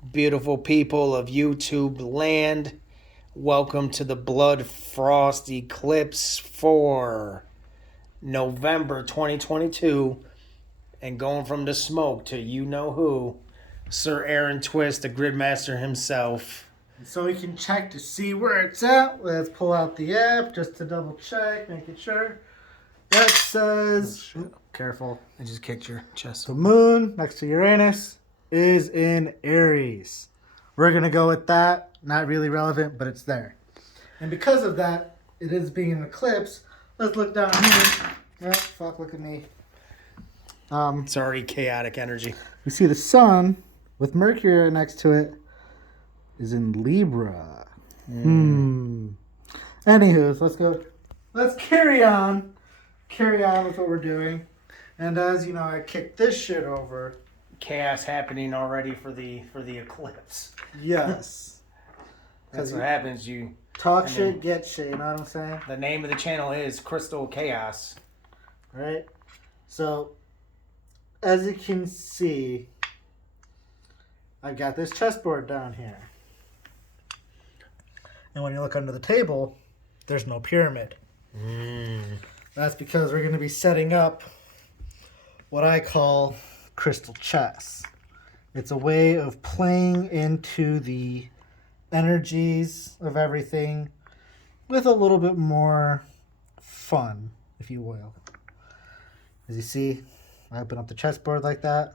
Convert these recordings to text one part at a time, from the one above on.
Beautiful people of YouTube land, welcome to the Blood Frost Eclipse for November 2022. And going from the smoke to you know who, Sir Aaron Twist, the Gridmaster himself. So we can check to see where it's at. Let's pull out the app just to double check, making sure. That says, careful, I just kicked your chest. the moon next to Uranus is in Aries. We're going to go with that. Not really relevant, but it's there. And because of that, it is being an eclipse. Let's look down here. Oh, fuck, look at me. It's already chaotic energy. We see the sun with Mercury right next to it is in Libra. Anywho, let's go. Let's carry on. Carry on with what we're doing. And as you know, I kicked this shit over. Chaos happening already for the eclipse. Yes. That's what happens. You talk shit, get shit. You know what I'm saying? The name of the channel is Crystal Chaos. Right? So, as you can see, I've got this chessboard down here. And when you look under the table, there's no pyramid. That's because we're going to be setting up what I call crystal chess. It's a way of playing into the energies of everything with a little bit more fun, if you will. As you see, I open up the chessboard like that.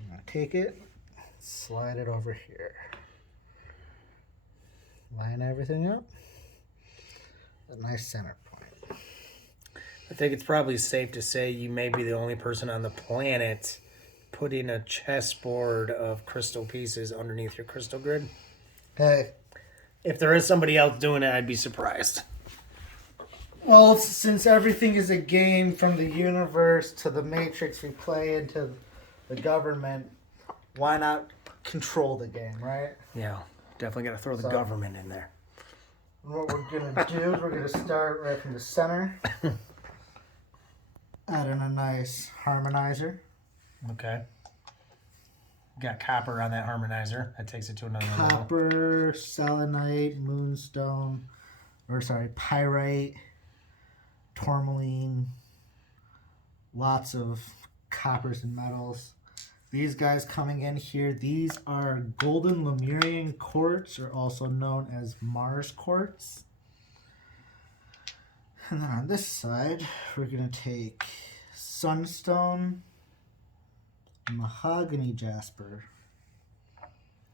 I'm going to take it, slide it over here. Line everything up. A nice center point. I think it's probably safe to say you may be the only person on the planet putting a chessboard of crystal pieces underneath your crystal grid. Hey. If there is somebody else doing it, I'd be surprised. Well, since everything is a game from the universe to the matrix we play into the government, why not control the game, right? Yeah, definitely got to throw the government in there. What we're going to do is we're going to start right from the center. Add in a nice harmonizer. Okay. Got copper on that harmonizer. That takes it to another level. Copper, selenite, moonstone, pyrite, tourmaline, lots of coppers and metals. These guys coming in here, these are golden Lemurian quartz, or also known as Mars quartz. And then on this side, we're going to take sunstone, mahogany jasper,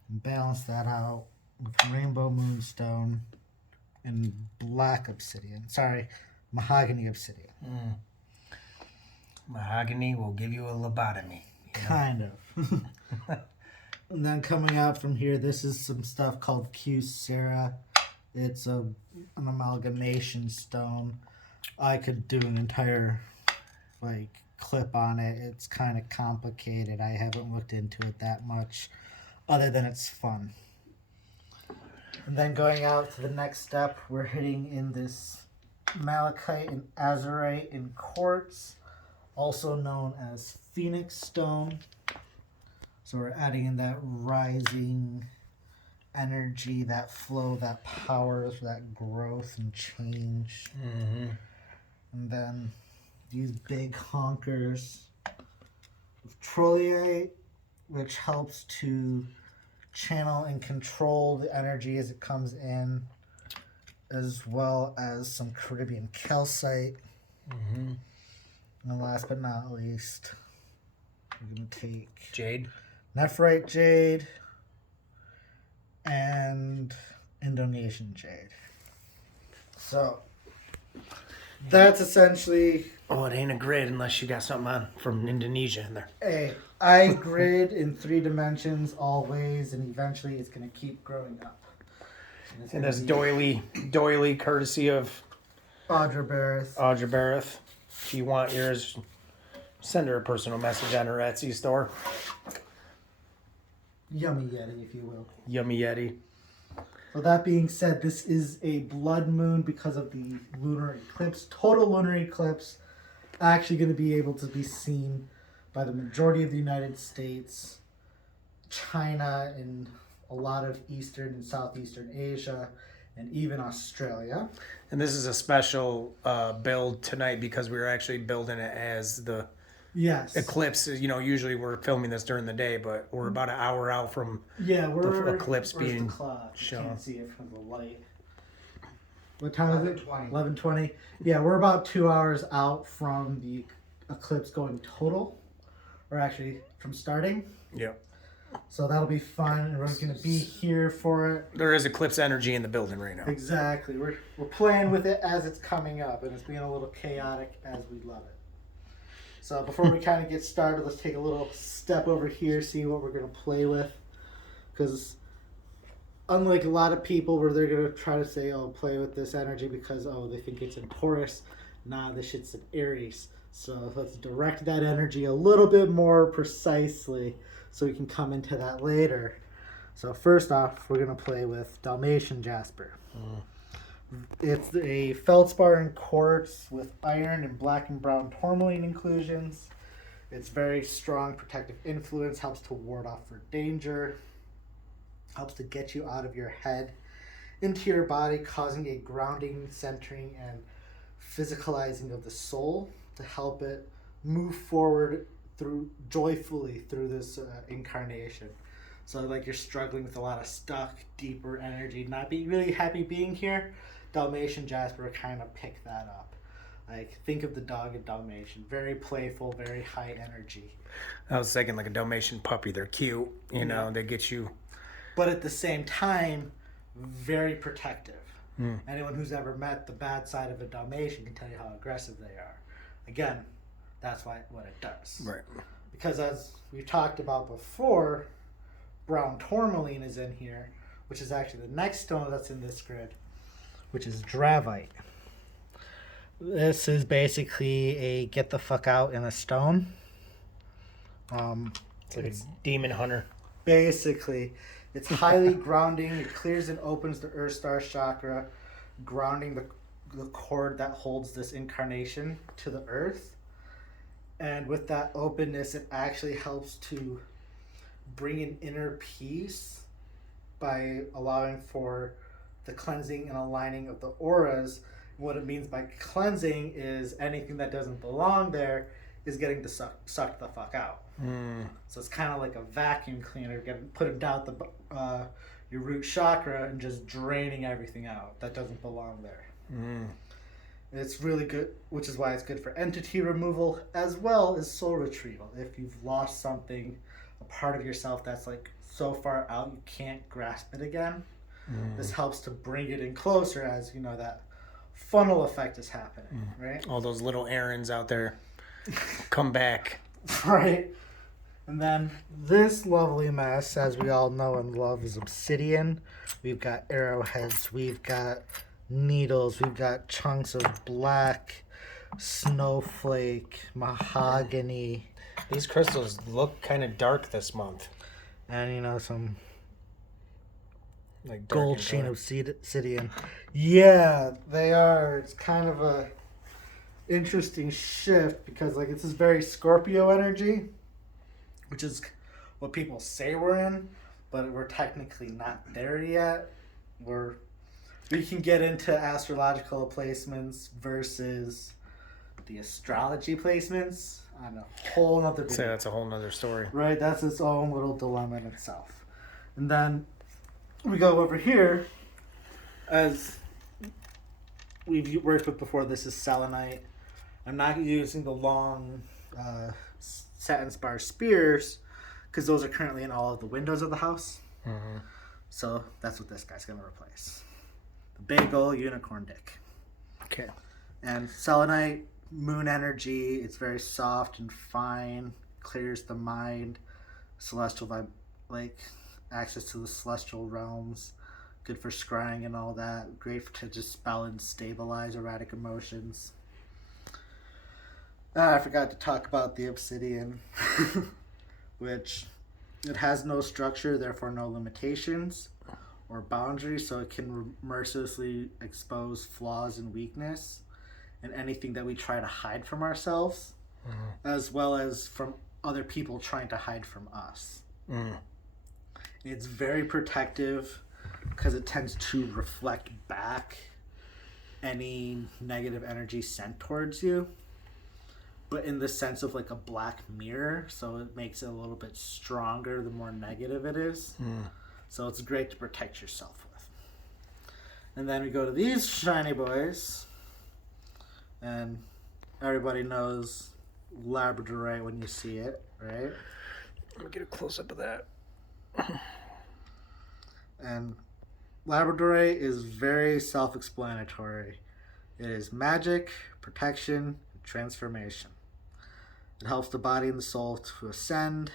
and balance that out with rainbow moonstone and black obsidian. Mahogany obsidian. Mahogany will give you a lobotomy. Kind of. And then coming out from here, this is some stuff called Q-Sera. It's an amalgamation stone. I could do an entire clip on it. It's kind of complicated. I haven't looked into it that much, other than it's fun. And then going out to the next step, we're hitting in this malachite and azurite and quartz, also known as Phoenix Stone. So we're adding in that rising energy, that flow, that power, that growth and change. And then these big honkers of Trollite, which helps to channel and control the energy as it comes in, as well as some Caribbean calcite. And last but not least, we're going to take Jade, Nephrite jade, and Indonesian jade. So that's essentially... Oh, it ain't a grid unless you got something on from Indonesia in there. Hey, I grid in 3 dimensions always, and eventually it's going to keep growing up. And that's doily courtesy of Audra Barrett. If you want yours, send her a personal message on her Etsy store. Yummy Yeti, if you will. Yummy Yeti. So that being said, this is a blood moon because of the lunar eclipse. Total lunar eclipse. Actually going to be able to be seen by the majority of the United States China and a lot of Eastern and Southeastern Asia, and even Australia. And this is a special build tonight because we were actually building it as the Yes. eclipse. You know, usually we're filming this during the day, but we're about an hour out from we're the eclipse where's being the clock? You shown. can't see it from the light. What time is it? 11:20. 11:20. Yeah, we're about 2 hours out from the eclipse going total, or actually from starting. Yeah. So that'll be fun, and we're going to be here for it. There is eclipse energy in the building right now. Exactly. We're playing with it as it's coming up, and it's being a little chaotic as we love it. So before we kind of get started, let's take a little step over here, see what we're going to play with. Because unlike a lot of people where they're going to try to say, oh, play with this energy because, oh, they think it's in Taurus. Nah, this shit's in Aries. So let's direct that energy a little bit more precisely so we can come into that later. So first off, we're going to play with Dalmatian Jasper. It's a Feldspar and Quartz with iron and black and brown tourmaline inclusions. It's very strong protective influence, helps to ward off for danger, helps to get you out of your head into your body, causing a grounding, centering, and physicalizing of the soul to help it move forward joyfully through this incarnation. So like you're struggling with a lot of stuck, deeper energy, not being really happy being here, Dalmatian Jasper kind of pick that up. Like, think of the dog in Dalmatian. Very playful, very high energy. I was thinking like a Dalmatian puppy. They're cute, you know, they get you. But at the same time, very protective. Anyone who's ever met the bad side of a Dalmatian can tell you how aggressive they are. Again, that's what it does. Right. Because as we talked about before, brown tourmaline is in here, which is actually the next stone that's in this grid, which is Dravite. This is basically a get the fuck out in a stone. It's like a demon hunter. Basically, it's highly grounding. It clears and opens the Earth Star chakra, grounding the cord that holds this incarnation to the earth. And with that openness, it actually helps to bring an inner peace by allowing for the cleansing and aligning of the auras. What it means by cleansing is anything that doesn't belong there is getting sucked the fuck out. So it's kind of like a vacuum cleaner, putting down your root chakra and just draining everything out that doesn't belong there. It's really good, which is why it's good for entity removal as well as soul retrieval. If you've lost something, a part of yourself that's like so far out you can't grasp it again, this helps to bring it in closer, as you know, that funnel effect is happening, right? All those little errands out there come back. Right. And then this lovely mess, as we all know and love, is Obsidian. We've got arrowheads, we've got needles, we've got chunks of black, snowflake, mahogany. These crystals look kind of dark this month. And, you know, some Like dark gold and sheen dark. obsidian. Yeah, they are. It's kind of a interesting shift because, like, this is very Scorpio energy, which is what people say we're in, but we're technically not there yet. We can get into astrological placements versus the astrology placements on a whole nother Say video. that's a whole nother story. Right, that's its own little dilemma in itself. And then we go over here, as we've worked with before, this is Selenite. I'm not using the long satin spar spears because those are currently in all of the windows of the house. So that's what this guy's going to replace. The big old unicorn dick. Okay. And selenite, moon energy, it's very soft and fine, clears the mind, celestial vibe, like access to the celestial realms, good for scrying and all that, great to dispel and stabilize erratic emotions. I forgot to talk about the obsidian, which it has no structure, therefore no limitations or boundaries, so it can mercilessly expose flaws and weakness and anything that we try to hide from ourselves, as well as from other people trying to hide from us. It's very protective because it tends to reflect back any negative energy sent towards you, but in the sense of like a black mirror, so it makes it a little bit stronger the more negative it is. So it's great to protect yourself with. And then we go to these shiny boys, and everybody knows Labradorite when you see it, right? Let me get a close-up of that. And Labradorite is very self-explanatory. It is magic, protection, transformation. It helps the body and the soul to ascend,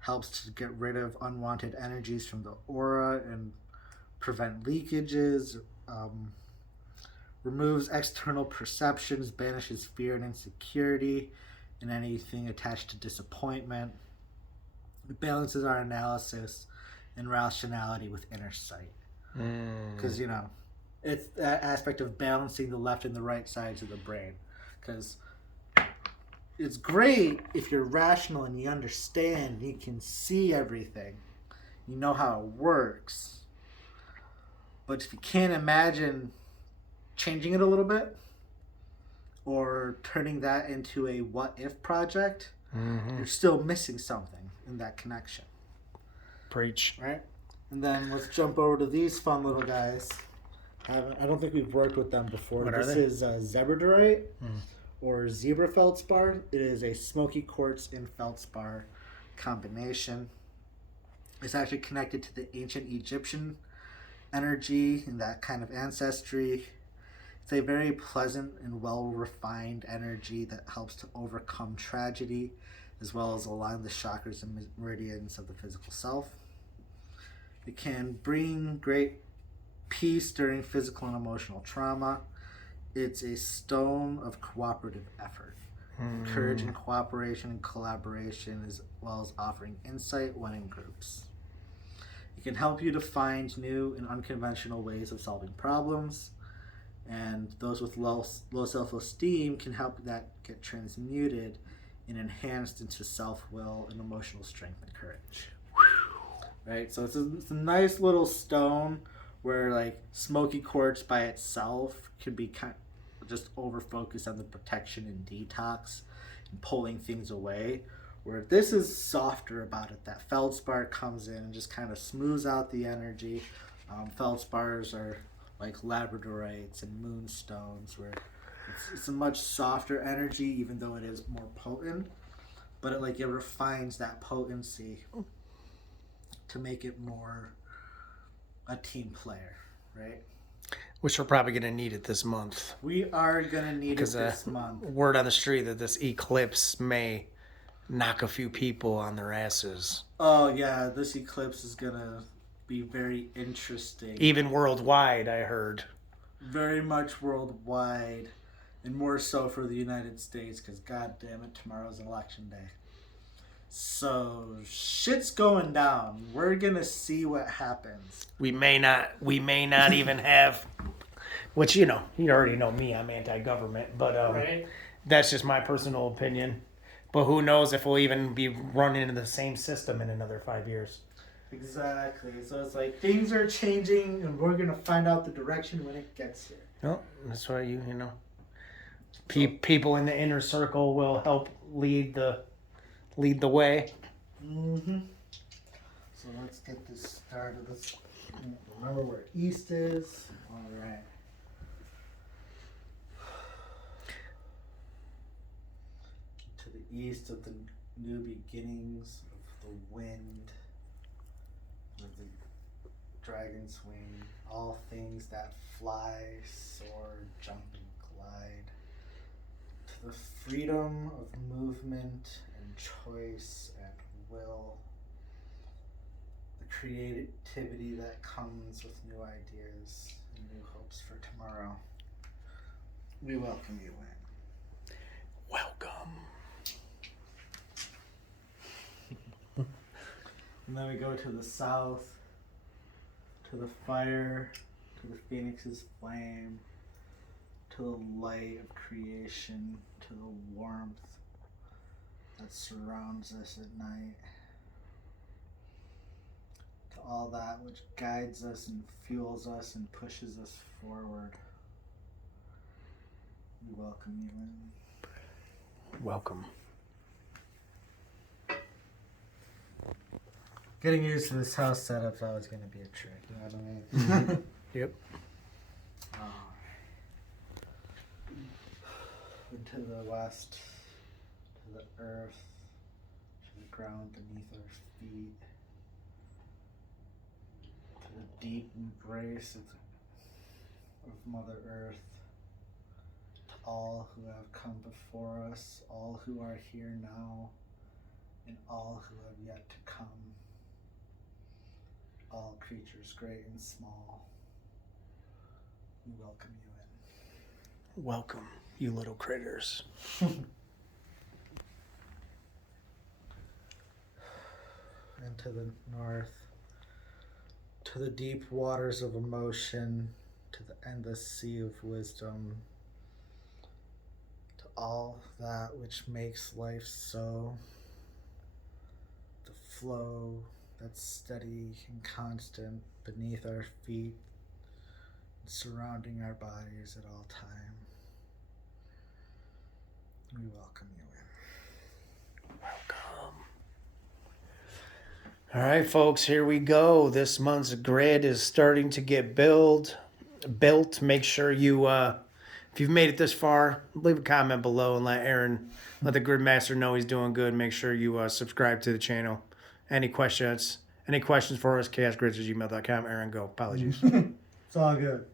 helps to get rid of unwanted energies from the aura and prevent leakages, removes external perceptions, banishes fear and insecurity, and anything attached to disappointment. It balances our analysis and rationality with inner sight. Because, you know, it's that aspect of balancing the left and the right sides of the brain. Because it's great if you're rational and you understand, you can see everything, you know how it works. But if you can't imagine changing it a little bit or turning that into a what if project, you're still missing something in that connection. Preach. Right? And then let's jump over to these fun little guys. I don't think we've worked with them before. What this are they? is Labradorite or Zebra Feldspar. It is a smoky quartz and feldspar combination. It's actually connected to the ancient Egyptian energy and that kind of ancestry. It's a very pleasant and well-refined energy that helps to overcome tragedy as well as align the chakras and meridians of the physical self. It can bring great peace during physical and emotional trauma. It's a stone of cooperative effort, encouraging cooperation and collaboration as well as offering insight when in groups. It can help you to find new and unconventional ways of solving problems, and those with low self-esteem can help that get transmuted and enhanced into self-will and emotional strength and courage. Right, so it's a nice little stone where like smoky quartz by itself can be kind of just over focused on the protection and detox and pulling things away, where this is softer about it. That feldspar comes in and just kind of smooths out the energy. Feldspars are like labradorites and moonstones, where it's a much softer energy, even though it is more potent, but it refines that potency to make it more a team player, right? Which we're probably going to need it this month. We are going to need it this month. Word on the street that this eclipse may knock a few people on their asses. Oh, yeah, this eclipse is going to be very interesting. Even worldwide, I heard. Very much worldwide, and more so for the United States, because god damn it, tomorrow's election day. So shit's going down. We're gonna see what happens. We may not even have, which you already know me, I'm anti-government, but Right? That's just my personal opinion. But who knows if we'll even be running into the same system in another 5 years. Exactly. So it's like things are changing, and we're gonna find out the direction when it gets here. Well, that's why people in the inner circle will help lead the way. So let's get this started. Let's remember where east is. All right. To the east of the new beginnings of the wind, of the dragon's wing, all things that fly, soar, jump, and glide. To the freedom of movement and choice and will, the creativity that comes with new ideas and new hopes for tomorrow. We welcome you in. Welcome. And then we go to the south, to the fire, to the phoenix's flame, to the light of creation, to the warmth that surrounds us at night. all that which guides us and fuels us and pushes us forward. We welcome you in. Welcome. Getting used to this house setup's always going to be a trick, you know what I mean? Yep. Into the west, to the earth, to the ground beneath our feet, to the deep embrace of Mother Earth, to all who have come before us, all who are here now, and all who have yet to come. All creatures great and small, we welcome you in. Welcome, you little critters. And to the north, to the deep waters of emotion, to the endless sea of wisdom, to all that which makes life so, the flow that's steady and constant beneath our feet, surrounding our bodies at all time. We welcome you in. Welcome. All right, folks, here we go. This month's grid is starting to get built. Make sure you, if you've made it this far, leave a comment below and let the grid master know he's doing good. Make sure you subscribe to the channel. Any questions for us, chaosgrids@gmail.com. Aaron, go. Apologies. It's all good.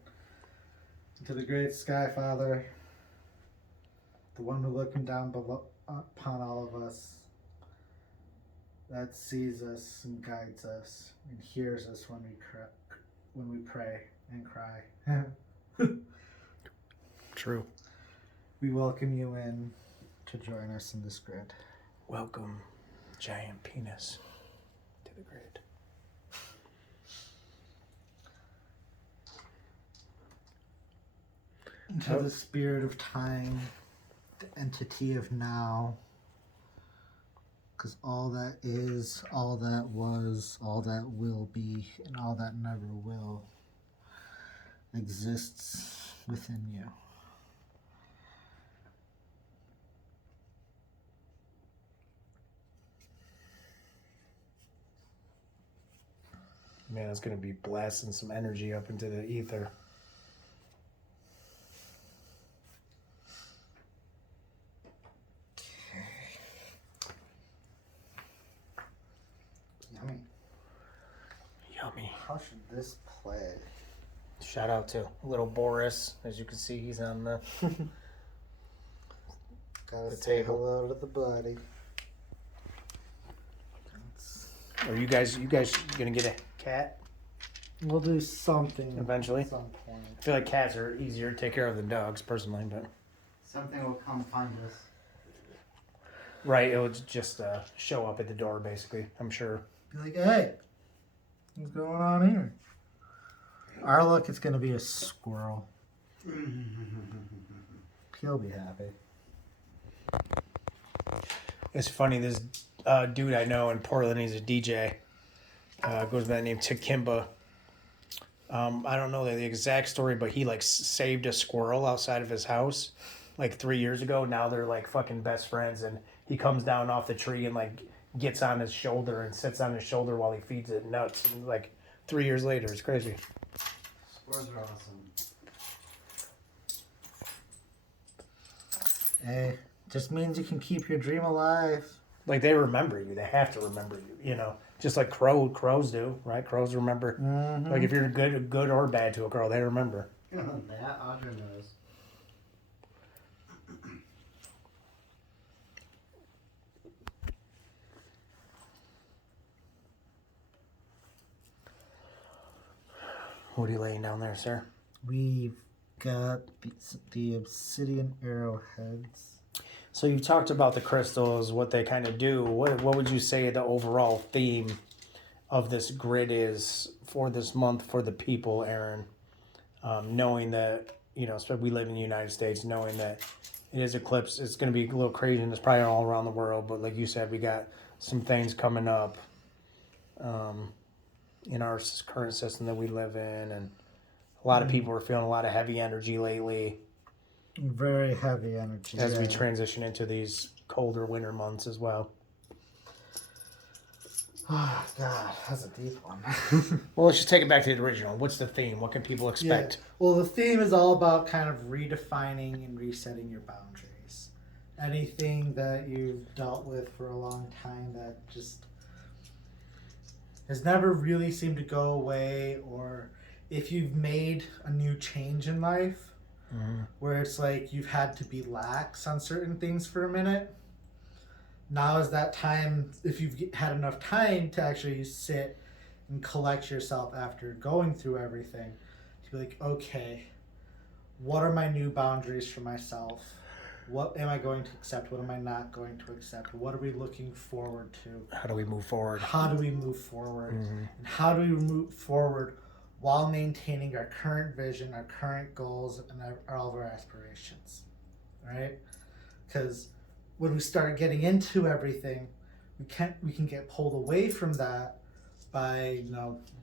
To the great Sky Father, the one who looking down upon all of us, that sees us and guides us and hears us when we pray and cry. True. We welcome you in to join us in this grid. Welcome, giant penis, to the grid. To the spirit of time, the entity of now, because all that is, all that was, all that will be, and all that never will exists within you. Man, it's going to be blasting some energy up into the ether. Yummy. Yummy. How should this play? Shout out to little Boris. As you can see, he's on the Gotta say table. hello to the buddy. Are you guys gonna get a cat We'll do something eventually? at some point. I feel like cats are easier to take care of than dogs, personally, but Something will come find us. right, it would just show up at the door, basically. I'm sure. Be like, hey, what's going on here? Our luck, it's gonna be a squirrel. He'll be happy. It's funny. This dude I know in Portland, he's a DJ. Goes by the name Tik Tok. I don't know the exact story, but he like saved a squirrel outside of his house like 3 years ago. Now they're like fucking best friends, and he comes down off the tree and like gets on his shoulder and sits on his shoulder while he feeds it nuts. And, like 3 years later, it's crazy. Squirrels are awesome. Hey, just means you can keep your dream alive. Like they remember you. They have to remember you. You know, just like crows do, right? Crows remember. Mm-hmm. Like if you're good or bad to a girl, they remember. That Audra knows. What are you laying down there, sir? We've got the obsidian arrowheads. So you've talked about the crystals, what they kind of do. What would you say the overall theme of this grid is for this month for the people, Aaron? Knowing that, you know, we live in the United States, knowing that it is eclipse, it's going to be a little crazy, and it's probably all around the world. But like you said, we got some things coming up. in our current system that we live in, and a lot of people are feeling a lot of heavy energy lately Very heavy energy. as we transition into these colder winter months as well. Oh, God, that's a deep one. Well, let's just take it back to the original. What's the theme? What can people expect? Yeah. Well, the theme is all about kind of redefining and resetting your boundaries. Anything that you've dealt with for a long time that just has never really seemed to go away, or if you've made a new change in life where it's like you've had to be lax on certain things for a minute. Now is that time, if you've had enough time to actually sit and collect yourself after going through everything, to be like, okay, what are my new boundaries for myself? What am I going to accept? What am I not going to accept? What are we looking forward to? How do we move forward? How do we move forward? And how do we move forward while maintaining our current vision, our current goals, and all of our aspirations, right? Because when we start getting into everything, we can get pulled away from that by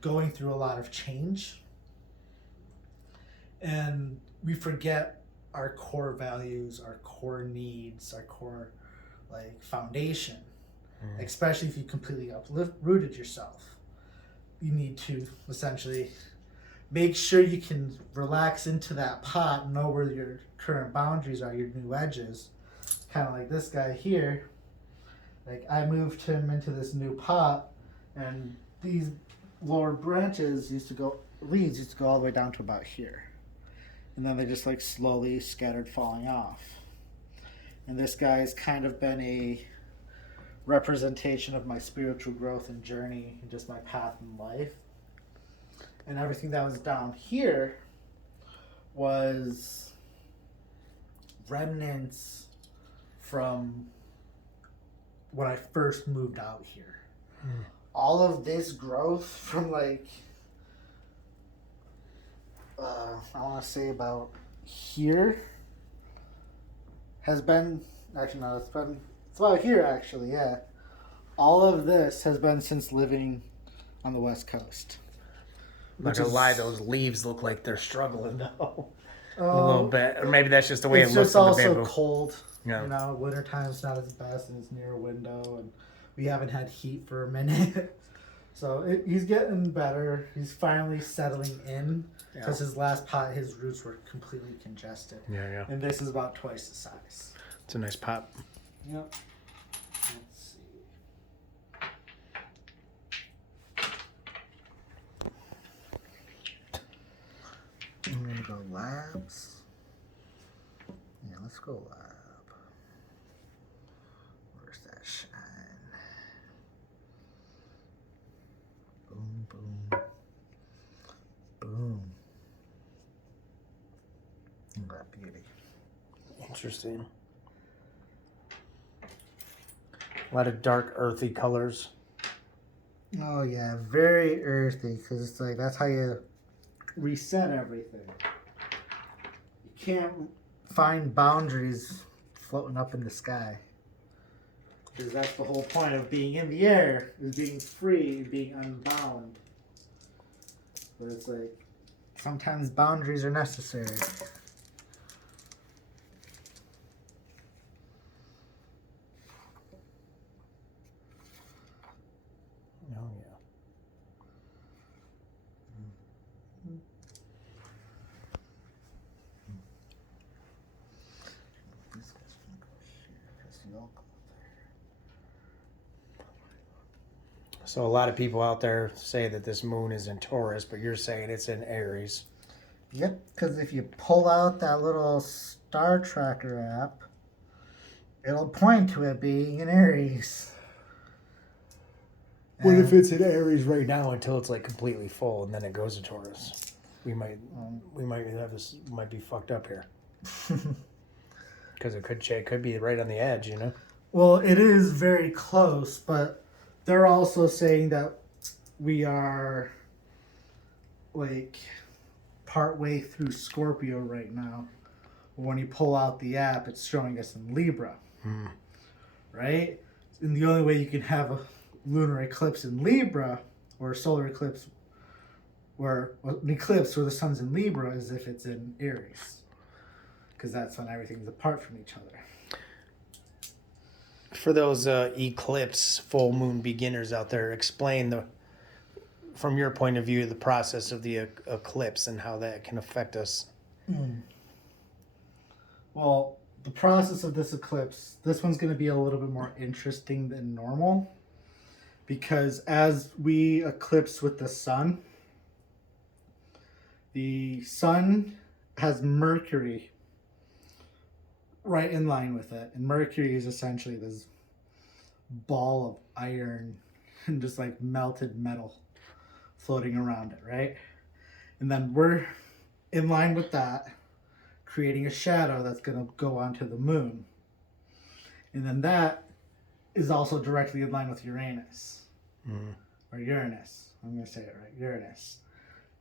going through a lot of change, and we forget our core values, our core needs, our core foundation. Especially if you completely uprooted yourself, you need to essentially make sure you can relax into that pot, know where your current boundaries are, your new edges. Kind of like this guy here. Like, I moved him into this new pot, and these lower branches leaves used to go all the way down to about here. And then they just slowly scattered, falling off. And this guy has kind of been a representation of my spiritual growth and journey and just my path in life. And everything that was down here was remnants from when I first moved out here. All of this growth from I want to say about here has been, actually no, it's about here actually, yeah. All of this has been since living on the West Coast. I'm not gonna lie, those leaves look like they're struggling though. A little bit. Or maybe that's just the way it looks on the bamboo. It's also cold. Yeah. Wintertime's not as best, and it's near a window, and we haven't had heat for a minute. So he's getting better. He's finally settling in, because his last pot, his roots were completely congested. Yeah. And this is about twice the size. It's a nice pot. Yep. Let's see. I'm gonna go labs. Yeah, let's go lab. Where's that shine? Boom, boom, boom. Look at that beauty. Interesting. A lot of dark, earthy colors. Oh yeah, very earthy, because it's that's how you reset everything. You can't find boundaries floating up in the sky, because that's the whole point of being in the air, is being free, being unbound. But it's sometimes boundaries are necessary. Oh yeah. So a lot of people out there say that this moon is in Taurus, but you're saying it's in Aries. Yep, because if you pull out that little star tracker app, it'll point to it being in Aries. What if it's in Aries right now until it's completely full, and then it goes to Taurus? We might have this, might be fucked up here. Because it could be right on the edge, Well, it is very close, but they're also saying that we are part way through Scorpio right now. When you pull out the app, it's showing us in Libra, right? And the only way you can have a lunar eclipse in Libra, or solar eclipse, where an eclipse where the sun's in Libra is if it's in Aries, because that's when everything's apart from each other. For those eclipse full moon beginners out there, explain from your point of view the process of the eclipse and how that can affect us. Well, the process of this eclipse, this one's going to be a little bit more interesting than normal, because as we eclipse with the sun has Mercury right in line with it, and Mercury is essentially this ball of iron and just like melted metal floating around it, right? And then we're in line with that, creating a shadow that's going to go onto the moon. And then that is also directly in line with Uranus. Or Uranus. I'm going to say it right. Uranus.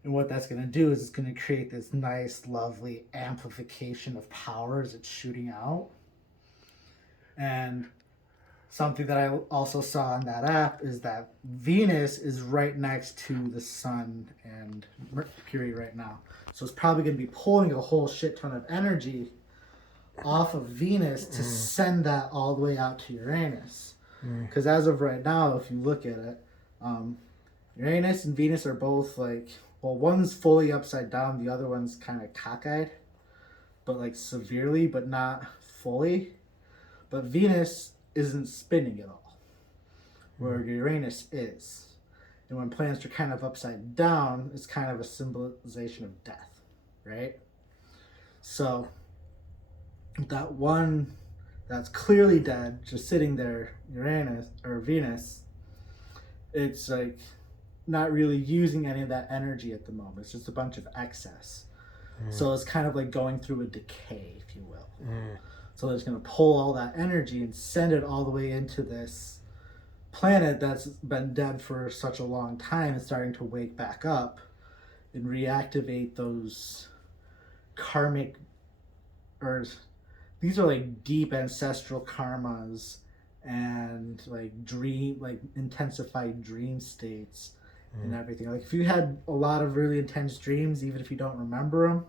And what that's going to do is it's going to create this nice, lovely amplification of power as it's shooting out. And something that I also saw on that app is that Venus is right next to the sun and Mercury right now. So it's probably going to be pulling a whole shit ton of energy off of Venus to send that all the way out to Uranus. Because as of right now, if you look at it, Uranus and Venus are both like, well, one's fully upside down, the other one's kind of cockeyed, but like severely, but not fully. But Venus isn't spinning at all, where Uranus is. And when planets are kind of upside down, it's kind of a symbolization of death, right? So that one that's clearly dead, just sitting there, Uranus or Venus, it's like not really using any of that energy at the moment. It's just a bunch of excess. So it's kind of like going through a decay, if you will. So it's going to pull all that energy and send it all the way into this planet that's been dead for such a long time and starting to wake back up and reactivate those karmic, or these are like deep ancestral karmas and like intensified dream states and everything. Like if you had a lot of really intense dreams, even if you don't remember them,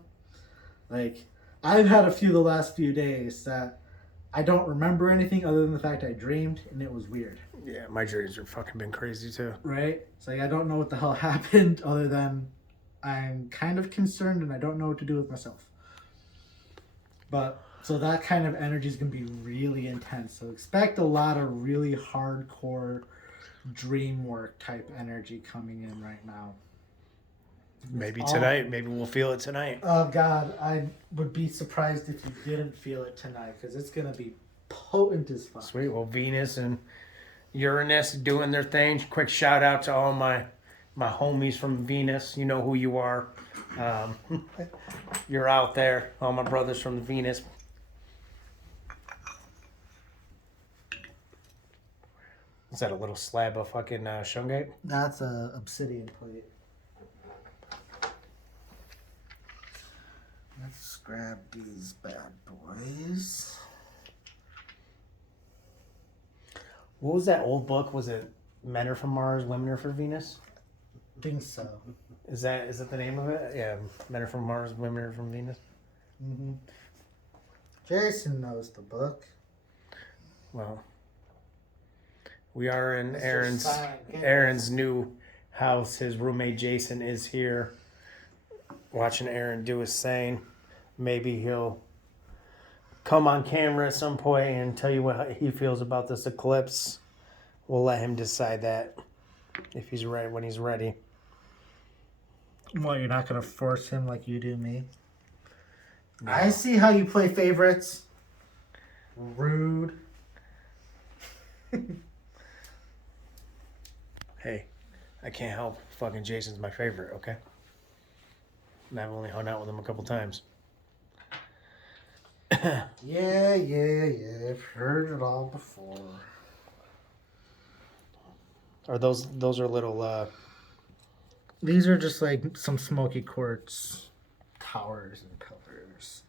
like I've had a few the last few days that I don't remember anything other than the fact I dreamed, and it was weird. Yeah, my dreams have fucking been crazy too. Right? It's like I don't know what the hell happened other than I'm kind of concerned and I don't know what to do with myself. But so that kind of energy is going to be really intense. So expect a lot of really hardcore dream work type energy coming in right now. Maybe tonight. Maybe we'll feel it tonight. Oh God, I would be surprised if you didn't feel it tonight, because it's gonna be potent as fuck. Sweet. Well, Venus and Uranus doing their thing. Quick shout out to all my homies from Venus. You know who you are. You're out there. All my brothers from the Venus. Is that a little slab of fucking shungite? That's a obsidian plate. Let's grab these bad boys. What was that old book? Was it Men Are From Mars, Women Are From Venus? I think so. Is that the name of it? Yeah, Men Are From Mars, Women Are From Venus. Mm-hmm. Jason knows the book. Well, we are in Aaron's new house. His roommate Jason is here, watching Aaron do his thing. Maybe he'll come on camera at some point and tell you what he feels about this eclipse. We'll let him decide that if he's ready when he's ready. Well, you're not going to force him like you do me. No. I see how you play favorites. Rude. Hey, I can't help. Fucking Jason's my favorite, okay? And I've only hung out with him a couple times. Yeah. I've heard it all before. Are those are little These are just like some Smokey Quartz towers and pillars.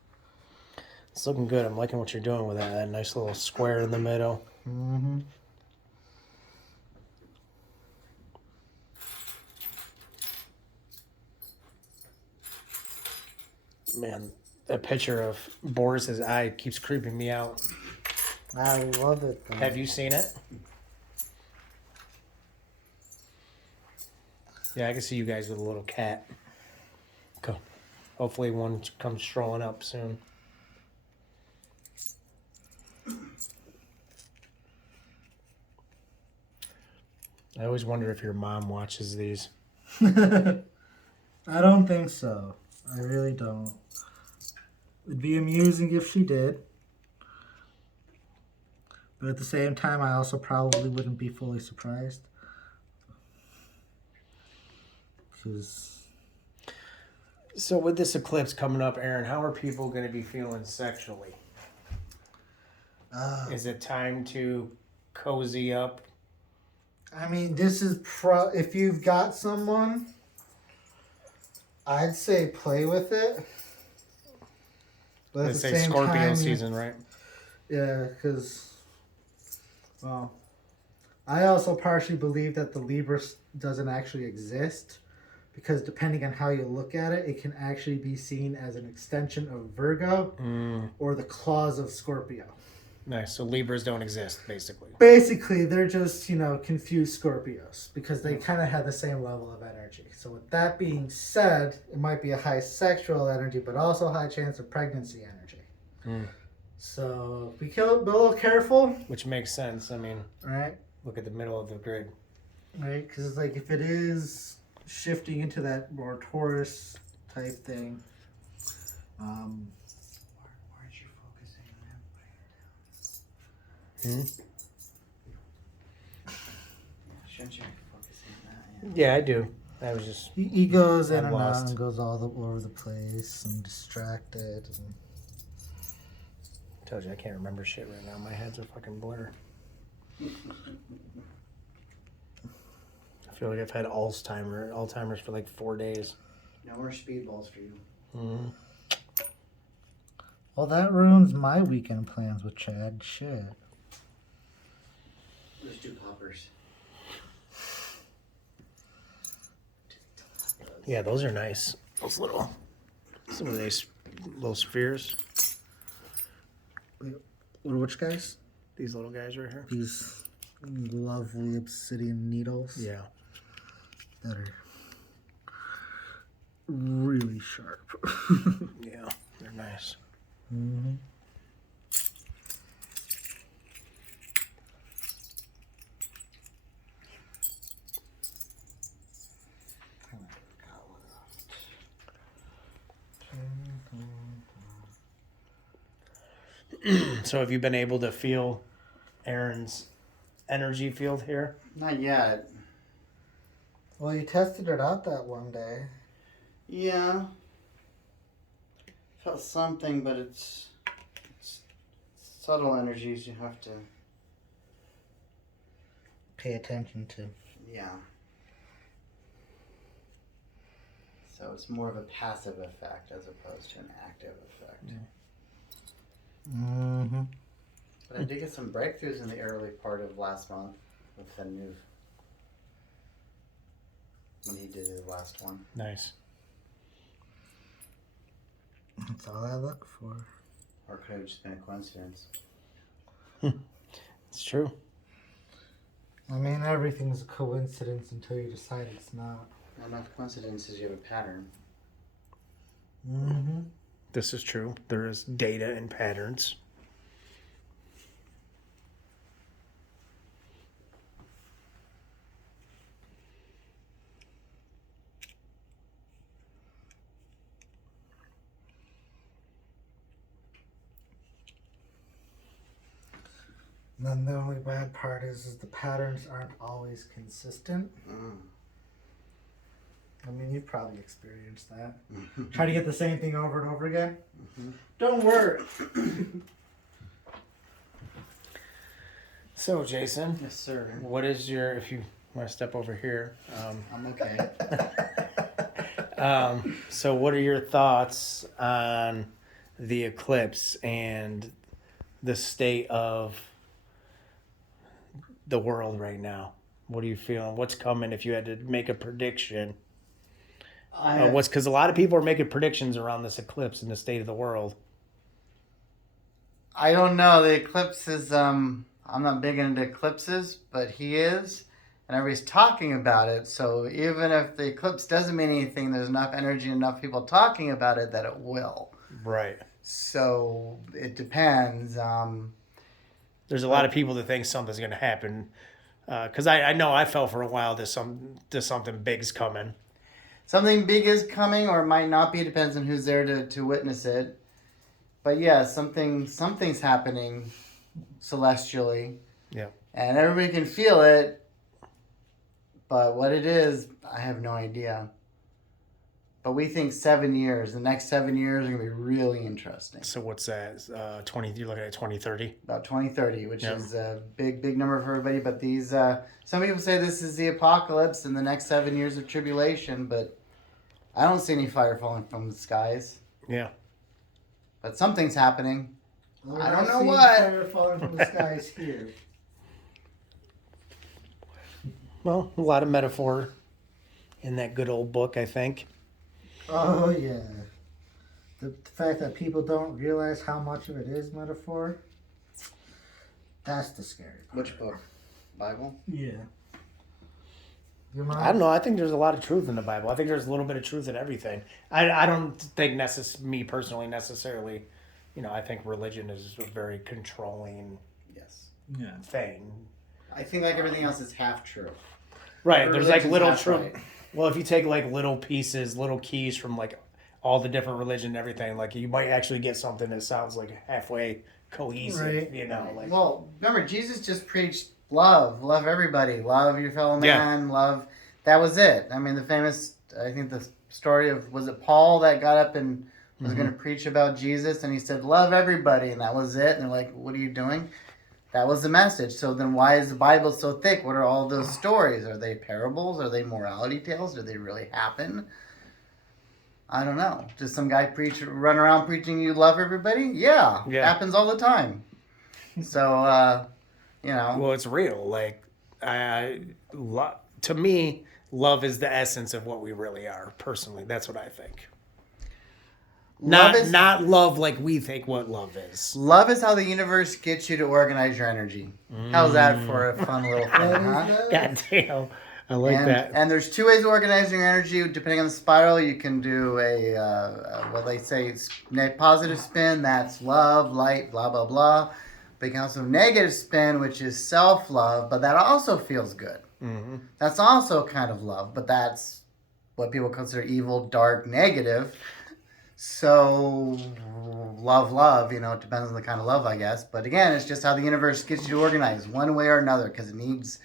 It's looking good. I'm liking what you're doing with that nice little square in the middle. Mm-hmm. Man, a picture of Boris's eye keeps creeping me out. I love it, though. Have you seen it? Yeah, I can see you guys with a little cat. Go. Hopefully one comes strolling up soon. I always wonder if your mom watches these. I don't think so. I really don't. It'd be amusing if she did. But at the same time, I also probably wouldn't be fully surprised. So with this eclipse coming up, Aaron, how are people going to be feeling sexually? Is it time to cozy up? I mean, this is if you've got someone, I'd say play with it. But They say Scorpio season, right? Yeah, because, well, I also partially believe that the Libra doesn't actually exist. Because depending on how you look at it, it can actually be seen as an extension of Virgo or the claws of Scorpio. Nice. So Libras don't exist, basically. Basically, they're just, confused Scorpios because they kind of have the same level of energy. So with that being said, it might be a high sexual energy, but also high chance of pregnancy energy. So be a little careful. Which makes sense. I mean, right? Look at the middle of the grid. Right? Because if it is shifting into that more Taurus type thing, Why aren't you focusing on that? Shouldn't you be focusing on that? Yeah, I do. I was just... He goes in and lost. out and goes all over the place and distracted. And... I told you, I can't remember shit right now. My head's a fucking blur. I feel like I've had Alzheimer's for like 4 days. No more speedballs for you. Mm-hmm. Well, that ruins my weekend plans with Chad. Shit. There's 2 poppers. Yeah, those are nice. Those some of these little spheres. Which guys? These little guys right here. These lovely obsidian needles. Yeah. That are really sharp. Yeah, they're nice. Mm-hmm. So have you been able to feel Aaron's energy field here? Not yet. Well, you tested it out that one day. Yeah. Felt something, but it's subtle energies you have to Pay attention to. Yeah. So it's more of a passive effect as opposed to an active effect. Mm-hmm. But I did get some breakthroughs in the early part of last month with the NOV. When he did his last one. Nice. That's all I look for. Or could have just been a coincidence. It's true. I mean, everything's a coincidence until you decide it's not. Not enough coincidences, you have a pattern. Mm-hmm. This is true. There is data and patterns. And then the only bad part is the patterns aren't always consistent. I mean, you've probably experienced that. Try to get the same thing over and over again. Don't worry. So, Jason. Yes, sir. What is your, if you want to step over here. I'm okay. So what are your thoughts on the eclipse and the state of the world right now? What are you feeling? What's coming if you had to make a prediction? What's because a lot of people are making predictions around this eclipse in the state of the world. I don't know. The eclipse is, I'm not big into eclipses, but he is. And everybody's talking about it. So even if the eclipse doesn't mean anything, there's enough energy, enough people talking about it that it will. Right. So it depends. There's a lot of people that think something's going to happen. Because I know I felt for a while that something big's coming. Something big is coming, or it might not be. It depends on who's there to witness it. But yeah, something's happening celestially. Yeah. And everybody can feel it. But what it is, I have no idea. But we think 7 years. The next 7 years are going to be really interesting. So what's that? You're looking at 2030? About 2030, which is a big number for everybody. But these, some people say this is the apocalypse and the next 7 years of tribulation. But I don't see any fire falling from the skies. Yeah. But something's happening. Well, I don't know see what. Fire falling from the skies here. Well, a lot of metaphor in that good old book, I think. Oh yeah, the fact that people don't realize how much of it is metaphor. That's the scary part. Which book? Bible? Yeah. I don't know. I think there's a lot of truth in the Bible. I think there's a little bit of truth in everything. I don't think me personally necessarily, I think religion is a very controlling Yes. thing. I think like everything else is half true. Right. There's like Religion's little half truth. right. Well, if you take like little pieces, little keys from like all the different religion and everything, like you might actually get something that sounds like halfway cohesive, Right. like. Well, remember, Jesus just preached love everybody, love your fellow man, love. That was it. I mean, I think the story of, was it Paul that got up and was going to preach about Jesus, and he said, love everybody, and that was it. And they're like, what are you doing? That was the message. So then why is the Bible so thick? What are all those stories? Are they parables? Are they morality tales? Do they really happen? I don't know. Does some guy run around preaching you love everybody? Yeah. Happens all the time. So, Well, it's real. Like, to me, love is the essence of what we really are, personally. That's what I think. Not love like we think what love is. Love is how the universe gets you to organize your energy. How's that for a fun little thing, huh? God damn. I like that. And there's two ways of organizing your energy. Depending on the spiral, you can do what they say, positive spin. That's love, light, blah, blah, blah. But you can also have negative spin, which is self-love. But that also feels good. Mm-hmm. That's also kind of love. But that's what people consider evil, dark, negative. So, love, it depends on the kind of love, I guess. But again, it's just how the universe gets you to organize one way or another because it needs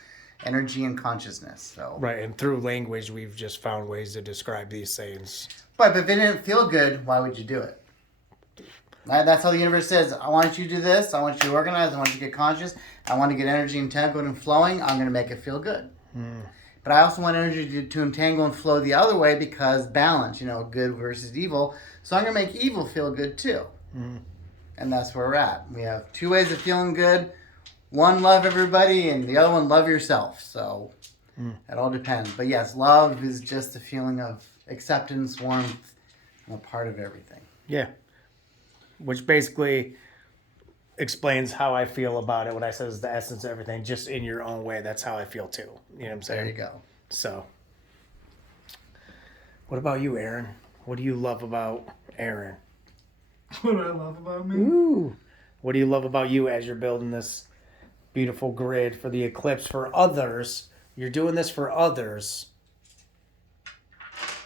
energy and consciousness. So right, and through language, we've just found ways to describe these things. But if it didn't feel good, why would you do it? That's how the universe says, I want you to do this. I want you to organize. I want you to get conscious. I want to get energy entangled and flowing. I'm going to make it feel good. But I also want energy to entangle and flow the other way because balance, good versus evil. So I'm going to make evil feel good too. And that's where we're at. We have two ways of feeling good. One, love everybody, and the other one, love yourself. So it all depends. But yes, love is just a feeling of acceptance, warmth, and a part of everything. Yeah. Which basically explains how I feel about it when I says the essence of everything, just in your own way. That's how I feel too. You know what I'm saying? There you go. So, what about you, Aaron? What do you love about Aaron? What do I love about me? Ooh. What do you love about you as you're building this beautiful grid for the eclipse for others? You're doing this for others.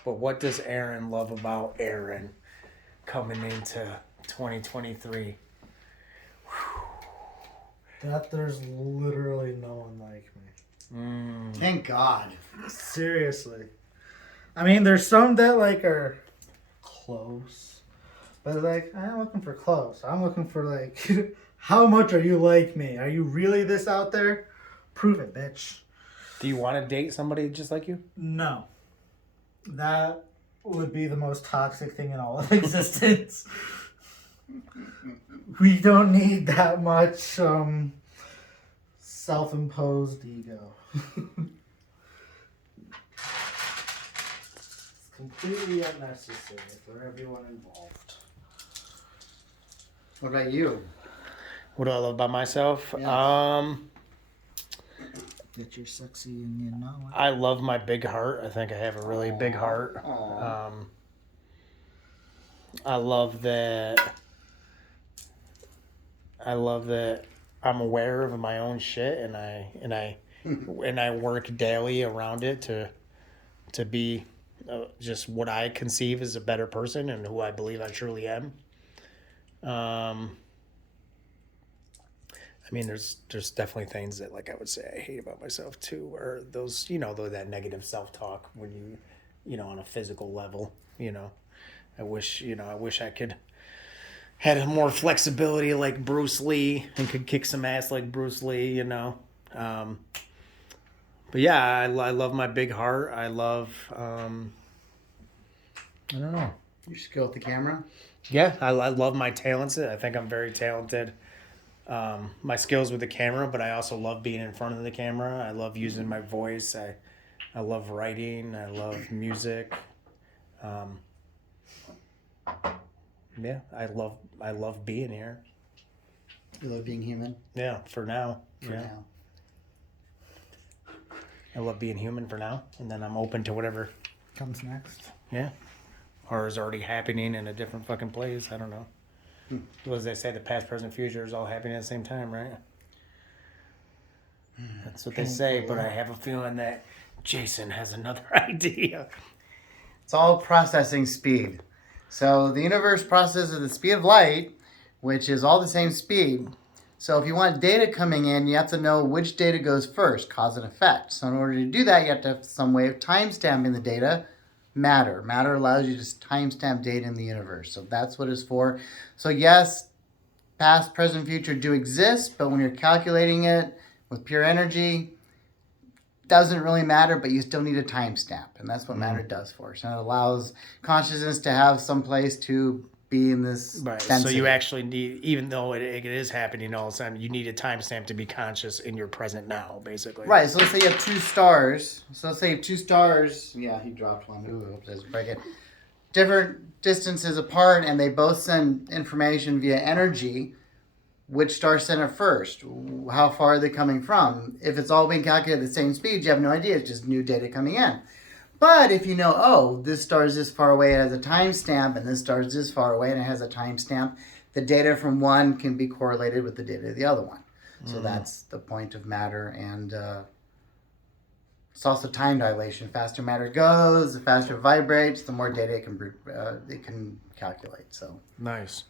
But what does Aaron love about Aaron coming into 2023? That there's literally no one like me. Thank God. Seriously. I mean, there's some that are close. But I'm looking for close. I'm looking for how much are you like me? Are you really this out there? Prove it, bitch. Do you want to date somebody just like you? No. That would be the most toxic thing in all of existence. We don't need that much self-imposed ego. completely unnecessary for everyone involved. What about you? What do I love about myself? Yes. Get your sexy and you know it. I love my big heart. I think I have a really big heart. Aw. I love that. I'm aware of my own shit, and I work daily around it to be just what I conceive as a better person and who I believe I truly am. I mean, there's definitely things that, like, I would say I hate about myself too, or those, that negative self-talk when on a physical level, I wish I could had more flexibility like Bruce Lee and could kick some ass like Bruce Lee, But yeah, I love my big heart. I love, I don't know. Your skill with the camera? Yeah, I love my talents. I think I'm very talented. My skills with the camera, but I also love being in front of the camera. I love using my voice. I love writing. I love music. Yeah, I love being here. You love being human? Yeah, for now. For now. I love being human for now, and then I'm open to whatever Comes next. Yeah. Or is already happening in a different fucking place. I don't know. What does they say? The past, present, future is all happening at the same time, right? That's what they say, but I have a feeling that Jason has another idea. It's all processing speed. So the universe processes at the speed of light, which is all the same speed. So if you want data coming in, you have to know which data goes first, cause and effect. So in order to do that, you have to have some way of timestamping the data. Matter allows you to timestamp data in the universe. So that's what it's for. So yes, past, present, future do exist, but when you're calculating it with pure energy, doesn't really matter, but you still need a timestamp, and that's what matter does for us. And it allows consciousness to have some place to be in this density. So you actually need, even though it is happening all the time, you need a timestamp to be conscious in your present now, basically. Right, so let's say you have two stars. Yeah, he dropped one. Ooh, I hope it doesn't break it. Different distances apart, and they both send information via energy. Which star sent it first? How far are they coming from? If it's all being calculated at the same speed, you have no idea. It's just new data coming in. But if you know, oh, this star is this far away, it has a timestamp, and this star is this far away, and it has a timestamp, the data from one can be correlated with the data of the other one. So that's the point of matter. And it's also time dilation. Faster matter goes, the faster it vibrates, the more data it can calculate. So Nice.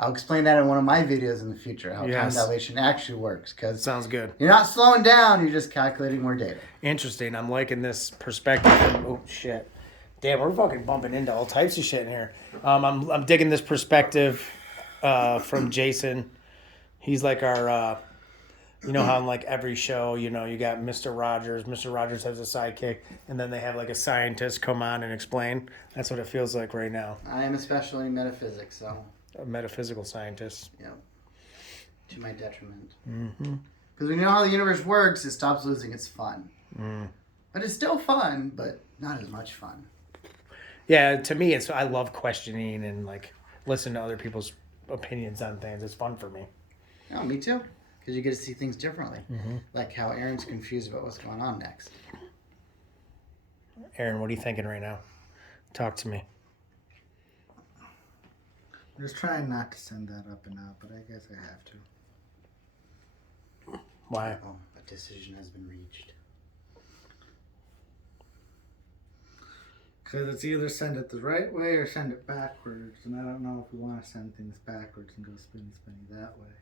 I'll explain that in one of my videos in the future, how time dilation actually works. Because Sounds good. you're not slowing down, you're just calculating more data. Interesting. I'm liking this perspective. Oh, shit. Damn, we're fucking bumping into all types of shit in here. I'm digging this perspective from Jason. He's like our, how in like every show, you got Mr. Rogers. Mr. Rogers has a sidekick, and then they have like a scientist come on and explain. That's what it feels like right now. I am especially in metaphysics, so... A metaphysical scientist. Yeah. To my detriment. Because we know how the universe works, it stops losing its fun. But it's still fun, but not as much fun. Yeah, to me, I love questioning and like listening to other people's opinions on things. It's fun for me. Oh, me too. Because you get to see things differently. Like how Aaron's confused about what's going on next. Aaron, what are you thinking right now? Talk to me. I'm just trying not to send that up and out, but I guess I have to. Why? Oh, a decision has been reached. Because it's either send it the right way or send it backwards, and I don't know if we want to send things backwards and go spinny that way.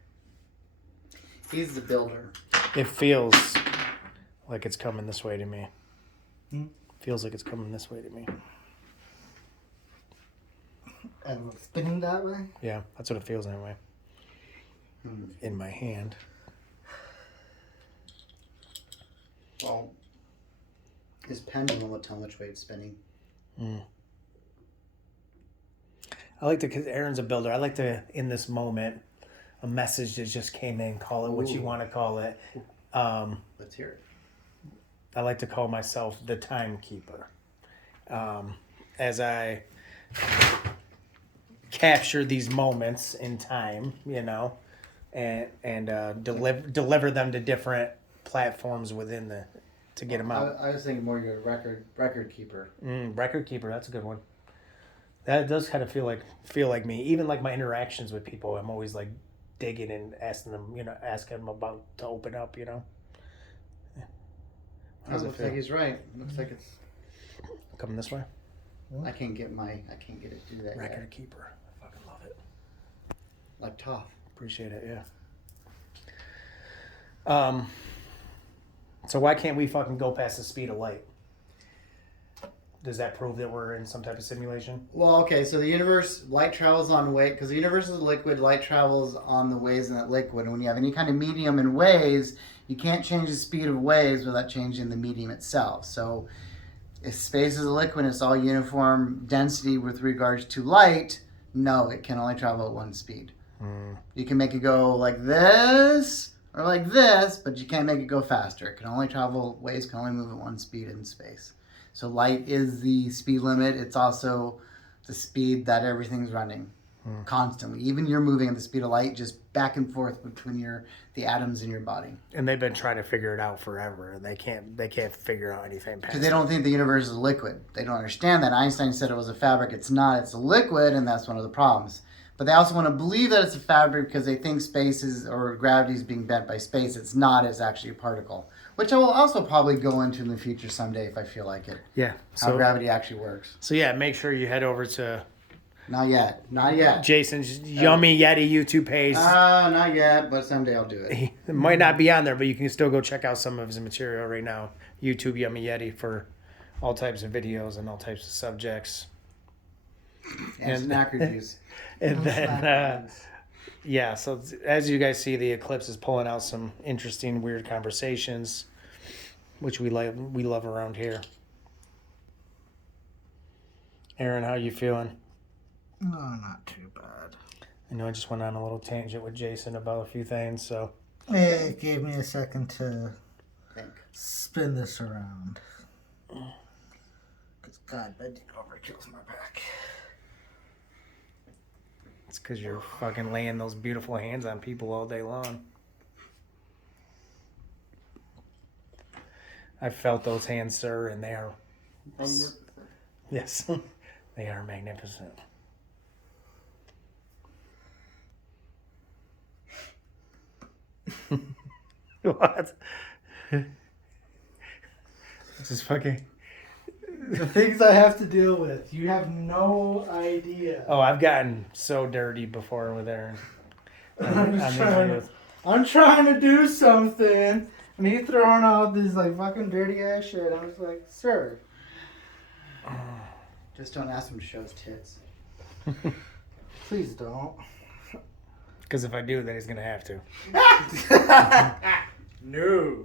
He's the builder. It feels like it's coming this way to me. Feels like it's coming this way to me. And spinning that way? Yeah, that's what it feels anyway. In my hand. Well, his pendulum will tell which way it's spinning. I like to, because Aaron's a builder, I like to, in this moment, a message that just came in, call it what you want to call it. Let's hear it. I like to call myself the timekeeper. as I capture these moments in time, you know, and deliver them to different platforms within the to get them out. I was thinking more you're a record keeper. Record keeper, that's a good one. That does kind of feel like me. Even like my interactions with people, I'm always like digging and asking them about to open up, you know. How's it Looks feel? like he's right. Looks like it's. Coming this way. I can't get it to do that Record yet. keeper, I fucking love it. Like tough. Appreciate it, yeah. So why can't we fucking go past the speed of light? Does that prove that we're in some type of simulation? Well, okay, so the universe, light travels on weight, because the universe is liquid, light travels on the waves in that liquid. And when you have any kind of medium in waves, you can't change the speed of waves without changing the medium itself. So if space is a liquid, it's all uniform density with regards to light, no, it can only travel at one speed. You can make it go like this or like this, but you can't make it go faster. It can only travel, waves can only move at one speed in space. So light is the speed limit. It's also the speed that everything's running constantly. Even you're moving at the speed of light, just back and forth between the atoms in your body. And they've been trying to figure it out forever. They can't figure out anything past Because they don't think the universe is a liquid. They don't understand that. Einstein said it was a fabric. It's not. It's a liquid, and that's one of the problems. But they also want to believe that it's a fabric because they think space is, or gravity is being bent by space. It's not. It's actually a particle. Which I will also probably go into in the future someday if I feel like it. Yeah. How gravity actually works. So yeah, make sure you head over to Not yet. Not yet. Jason's Yummy Yeti YouTube page. Not yet, but someday I'll do it. It might not be on there, but you can still go check out some of his material right now. YouTube Yummy Yeti for all types of videos and all types of subjects. And snack reviews. And then, yeah, so as you guys see, the eclipse is pulling out some interesting, weird conversations, which we love around here. Aaron, how you feeling? No, not too bad. I know I just went on a little tangent with Jason about a few things, so. It gave me a second to Think. spin this around. Because God, bending over kills my back. It's because you're fucking laying those beautiful hands on people all day long. I felt those hands, sir, and they are... Yes, they are magnificent. What? This is fucking... The things I have to deal with, you have no idea. Oh, I've gotten so dirty before with Aaron. I'm trying to do something, and he throwing out this like fucking dirty ass shit. I'm just like, sir. Just don't ask him to show his tits. Please don't. Because if I do, then he's going to have to. No.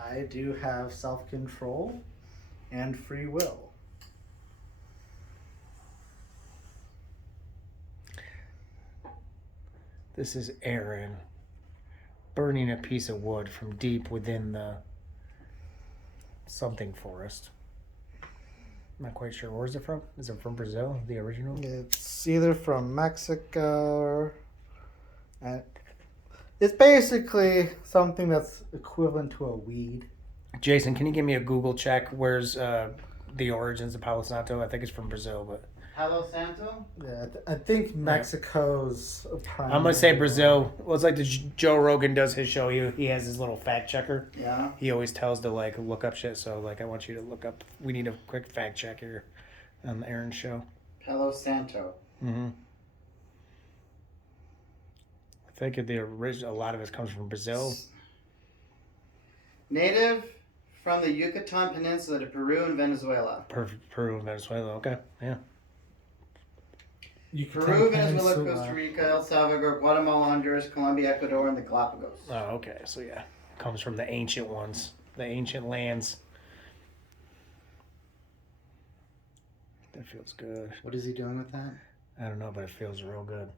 I do have self-control and free will. This is Aaron burning a piece of wood from deep within the something forest. Not quite sure. Where is it from? Is it from Brazil, the original? It's either from Mexico. It's basically something that's equivalent to a weed. Jason, can you give me a Google check? Where's the origins of Palo Santo? I think it's from Brazil, but Palo Santo? Yeah, I think Mexico's. I'm gonna say Brazil. Well, it's like the Joe Rogan does his show. He has his little fact checker. Yeah. He always tells to like look up shit. So like I want you to look up. We need a quick fact check here on Aaron's show. Palo Santo. Mm-hmm. I think the original, a lot of it comes from Brazil. Native from the Yucatan Peninsula to Peru and Venezuela. Peru and Venezuela. Okay, yeah. Peru, Venezuela, Costa Rica, El Salvador, Guatemala, Honduras, Colombia, Ecuador, and the Galapagos. Oh, okay. So yeah, comes from the ancient ones, the ancient lands. That feels good. What is he doing with that? I don't know, but it feels real good.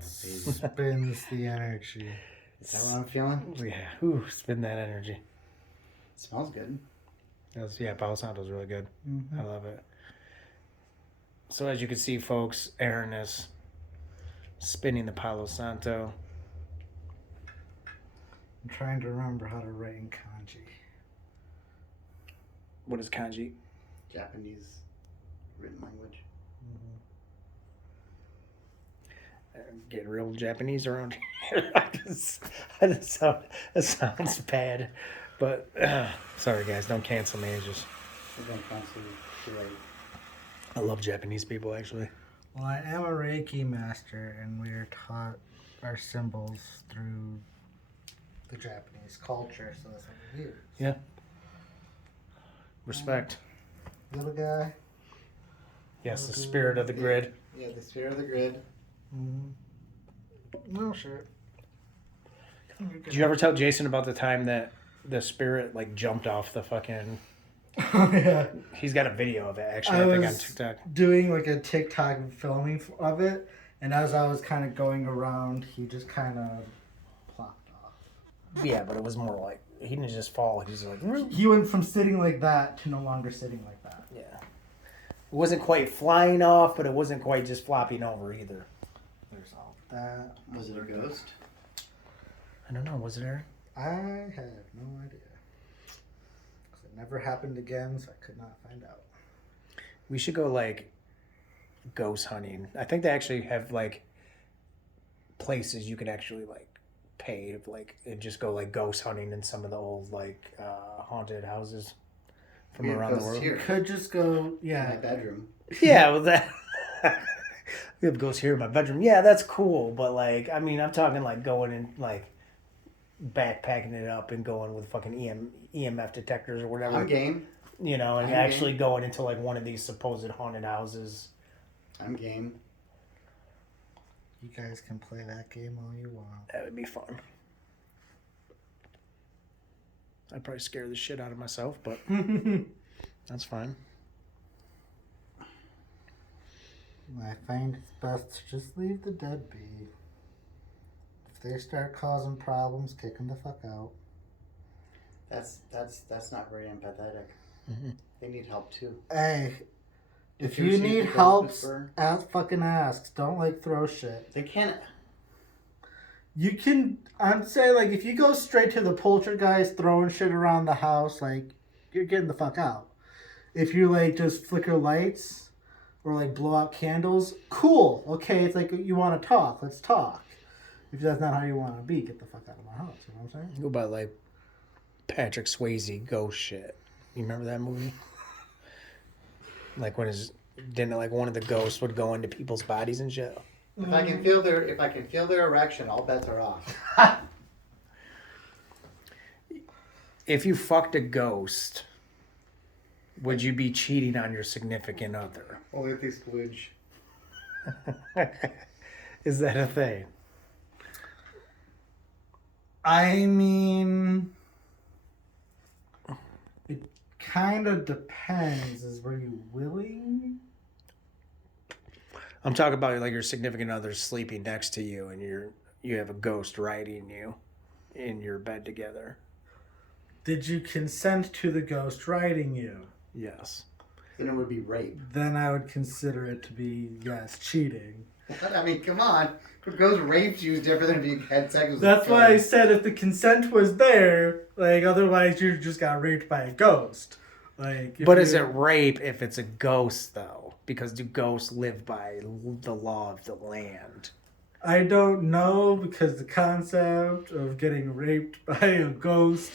Spins the energy. Is that what I'm feeling? Yeah. Ooh, spin that energy. Smells good. Yeah, Palo Santo's really good. Mm-hmm. I love it. So as you can see, folks, Aaron is spinning the Palo Santo. I'm trying to remember how to write in kanji. What is kanji? Japanese written language. Getting real Japanese around here. That sounds bad. But sorry, guys, don't cancel me. It's just I love Japanese people, actually. Well, I am a Reiki master, and we are taught our symbols through the Japanese culture, so that's what we do. Yeah. Respect. Little guy. Yes, the spirit of the grid. Yeah, the spirit of the grid. Mm-hmm. No shit. Did you ever tell Jason about the time that the spirit like jumped off the fucking? Oh yeah. He's got a video of it actually. I think on TikTok. Doing like a TikTok filming of it, and as I was kind of going around, he just kind of plopped off. Yeah, but it was more like he didn't just fall. He was like. He went from sitting like that to no longer sitting like that. Yeah. It wasn't quite flying off, but it wasn't quite just flopping over either. There's all that. Was it a ghost? I don't know. Was it Aaron? I have no idea. 'Cause it never happened again, so I could not find out. We should go like ghost hunting. I think they actually have like places you can actually like pay like and just go like ghost hunting in some of the old like haunted houses from We have around the ghosts world. here. Could just go, In my yeah. bedroom. Yeah, well that we have ghosts here in my bedroom. Yeah, that's cool, but like I mean, I'm talking like going and like backpacking it up and going with fucking EMF detectors or whatever. I'm game. You know, and I'm actually going into like one of these supposed haunted houses. I'm game. You guys can play that game all you want. That would be fun. I'd probably scare the shit out of myself, but that's fine. I find it's best to just leave the dead be. If they start causing problems, kick them the fuck out. That's not very empathetic. Mhm. They need help too. Hey, if you you ever seen need the Ghost help, Whisperer? fucking ask. Don't like throw shit. They can't. You can, I'd say, like, if you go straight to the poltergeist throwing shit around the house, like, you're getting the fuck out. If you, like, just flicker lights or, like, blow out candles, cool. Okay, it's like, you want to talk. Let's talk. If that's not how you want to be, get the fuck out of my house. You know what I'm saying? Go by like Patrick Swayze ghost shit. You remember that movie? Like when didn't like one of the ghosts would go into people's bodies and shit. If I can feel their erection, all bets are off. If you fucked a ghost, would you be cheating on your significant other? Only if they splooge. Is that a thing? I mean, it kind of depends. Were you willing? I'm talking about like your significant other sleeping next to you and you have a ghost riding you in your bed together. Did you consent to the ghost riding you? Yes. Then it would be rape. Then I would consider it to be, yes, cheating. What? I mean, come on. If a ghost raped you is different than if you had sex with That's a why I ghost. said if the consent was there, like, otherwise you just got raped by a ghost. Like, if But is you- it rape if it's a ghost though? Because do ghosts live by the law of the land? I don't know, because the concept of getting raped by a ghost.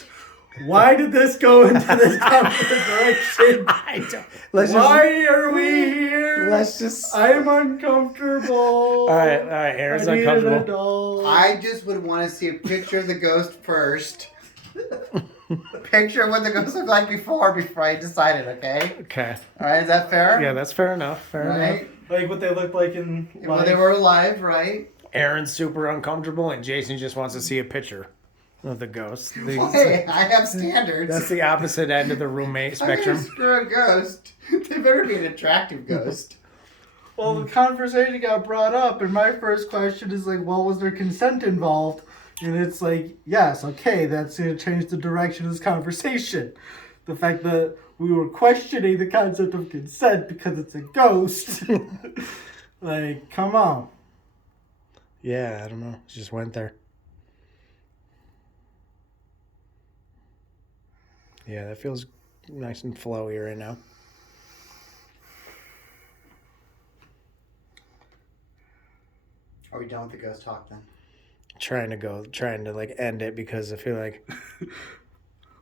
Why did this go into this direction? I don't. Let's Why are we here? Let's just. I'm uncomfortable. All right. Aaron's I need an uncomfortable. adult. I just would want to see a picture of the ghost first. Picture of what the ghost looked like before I decided, okay? Okay. All right, is that fair? Yeah, that's fair enough. Fair enough. Right? Like what they looked like in When life. they were alive, right? Aaron's super uncomfortable, and Jason just wants to see a picture of the ghost. Hey, I have standards. That's the opposite end of the roommate I'm gonna spectrum. screw a ghost. They better be an attractive ghost. Well, the conversation got brought up, and my first question is like, well, was there consent involved? And it's like, yes, okay, that's going to change the direction of this conversation. The fact that we were questioning the concept of consent because it's a ghost. Like, come on. Yeah, I don't know. Just went there. Yeah, that feels nice and flowy right now. Are we done with the ghost talk then? Trying to like end it because I feel like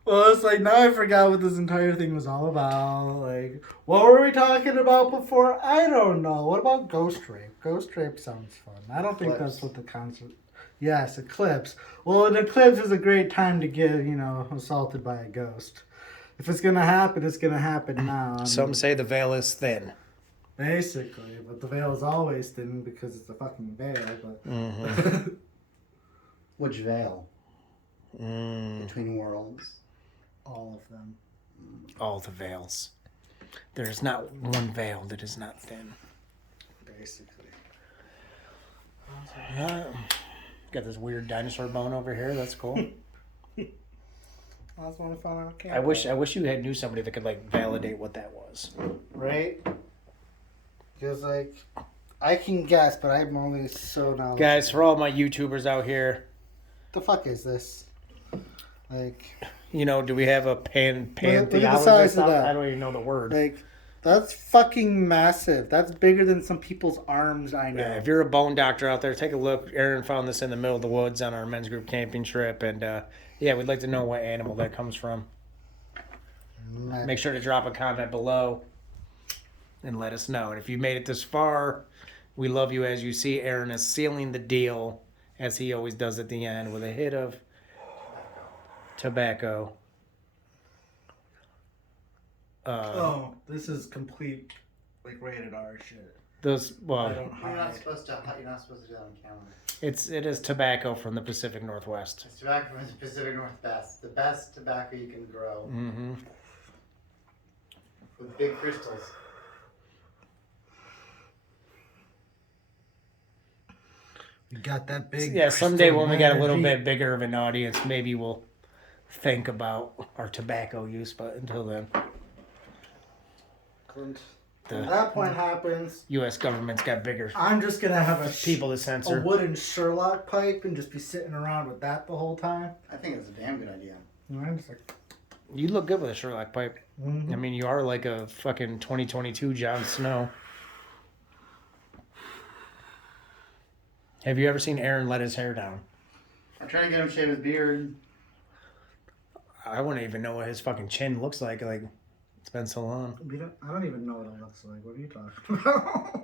Well, it's like, now I forgot what this entire thing was all about. Like, what were we talking about before? I don't know. What about ghost rape? Ghost rape sounds fun. I don't think Eclipse. that's what the concept... Yes, eclipse. Well, an eclipse is a great time to get, assaulted by a ghost. If it's going to happen, it's going to happen now. some say the veil is thin. Basically, but the veil is always thin because it's a fucking veil. But Which veil? Mm, Between worlds. all of them. all the veils. There is not one veil that is not thin. Basically. Got this weird dinosaur bone over here. That's cool. I just want to find out. I wish you had knew somebody that could like validate what that was. Right? Because, like, I can guess, but I'm only so knowledgeable. Guys, for all my YouTubers out here, The fuck is this? Like, do we have a Look at the pantheologist? size of that. I don't even know the word. like, that's fucking massive. That's bigger than some people's arms I know. Yeah, if you're a bone doctor out there, take a look. Aaron found this in the middle of the woods on our men's group camping trip, and yeah, we'd like to know what animal that comes from. Make sure to drop a comment below and let us know. And if you made it this far, we love you. As you see, Aaron is sealing the deal, as he always does at the end, with a hit of tobacco. This is complete, like, rated R shit. Those I well, don't You're not hide. supposed to. You're not supposed to do that on camera. it is tobacco from the Pacific Northwest. It's tobacco from the Pacific Northwest. The best tobacco you can grow Mm-hmm. with big crystals. You got that big. Yeah, someday crystal when we get a little energy. bit bigger of an audience, maybe we'll think about our tobacco use. But until then, When the that point happens, U.S. government's got bigger I'm just gonna have a people to a censor. wooden Sherlock pipe and just be sitting around with that the whole time. I think it's a damn good idea. And I'm just like, You look good with a Sherlock pipe. mhm. I mean, you are like a fucking 2022 Jon Snow. Have you ever seen Aaron let his hair down? I'm trying to get him to shave his beard. I wouldn't even know what his fucking chin looks like. Like, it's been so long. I don't even know what it looks like. What are you talking about?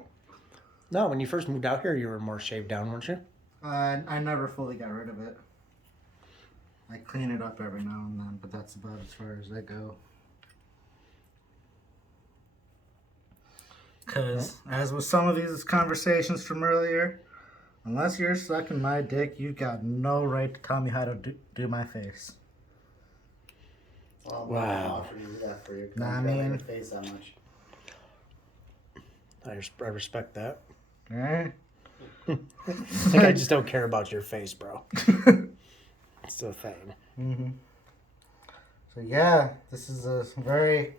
No, when you first moved out here, you were more shaved down, weren't you? I never fully got rid of it. I clean it up every now and then, but that's about as far as I go. Because, as with some of these conversations from earlier, unless you're sucking my dick, you've got no right to tell me how to do my face. Well, Wow. I'll offer to do that for you. 'Cause Nah, I don't like man. your face that much. I respect that. Alright? I think I just don't care about your face, bro. It's the thing. Mm-hmm. So yeah, this is a very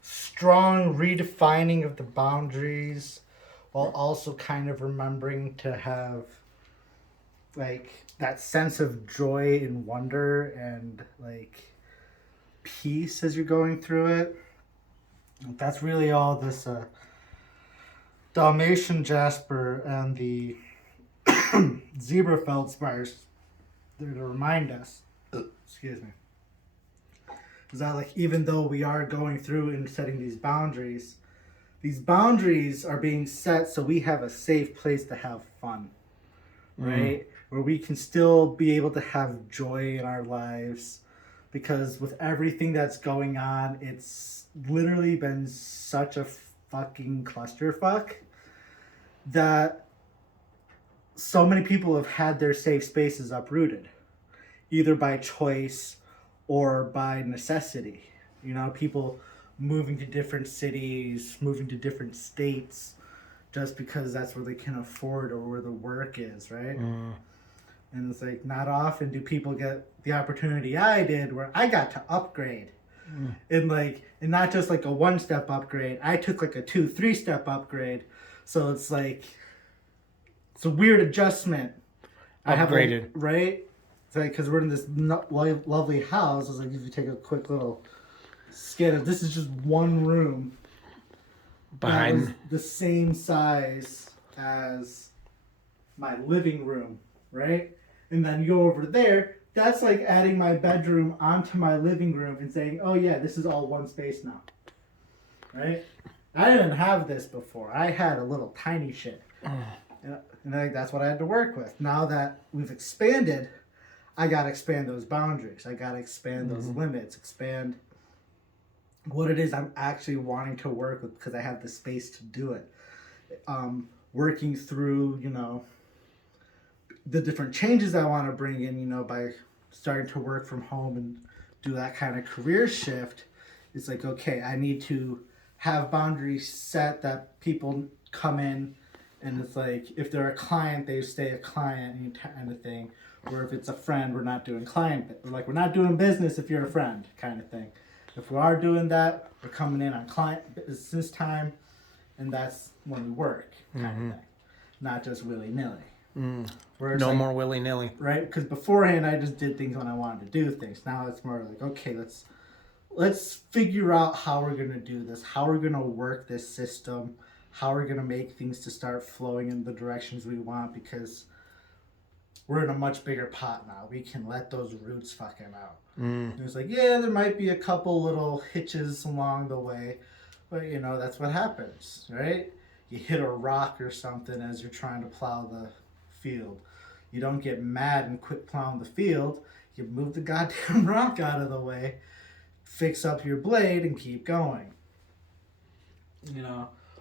strong redefining of the boundaries, while also kind of remembering to have like that sense of joy and wonder and like peace as you're going through it. That's really all this Dalmatian Jasper and the zebra feldspars there to remind us. Excuse me. Is that like even though we are going through and setting these boundaries are being set so we have a safe place to have fun, right? Where we can still be able to have joy in our lives, because with everything that's going on, it's literally been such a fucking clusterfuck that so many people have had their safe spaces uprooted, either by choice or by necessity. You know, people moving to different cities, moving to different states, just because that's where they can afford or where the work is, right? And it's like, not often do people get the opportunity I did where I got to upgrade. And not just like a 1-step upgrade. I took like a 2-3-step upgrade. So it's like, it's a weird adjustment. Upgraded. Right? It's like, because we're in this lovely house. It's like, if you take a quick little scan of, this is just one room. That was the same size as my living room, right? And then you go over there, that's like adding my bedroom onto my living room and saying, oh yeah, this is all one space now, right? I didn't have this before. I had a little tiny shit. And that's what I had to work with. Now that we've expanded, I got to expand those boundaries. I got to expand those limits, expand what it is I'm actually wanting to work with, because I have the space to do it. Working through, the different changes I want to bring in, by starting to work from home and do that kind of career shift. It's like, okay, I need to have boundaries set that people come in, and it's like, if they're a client, they stay a client kind of thing. Or if it's a friend, we're not doing we're not doing business if you're a friend kind of thing. If we are doing that, we're coming in on client business time, and that's when we work kind of thing. Not just willy-nilly. No more willy-nilly. Right? Because beforehand, I just did things when I wanted to do things. Now it's more like, okay, let's figure out how we're going to do this, how we're going to work this system, how we're going to make things to start flowing in the directions we want, because we're in a much bigger pot now. We can let those roots fucking out. It's like, yeah, there might be a couple little hitches along the way, but that's what happens, right? You hit a rock or something as you're trying to plow the field. You don't get mad and quit plowing the field. You move the goddamn rock out of the way, fix up your blade, and keep going.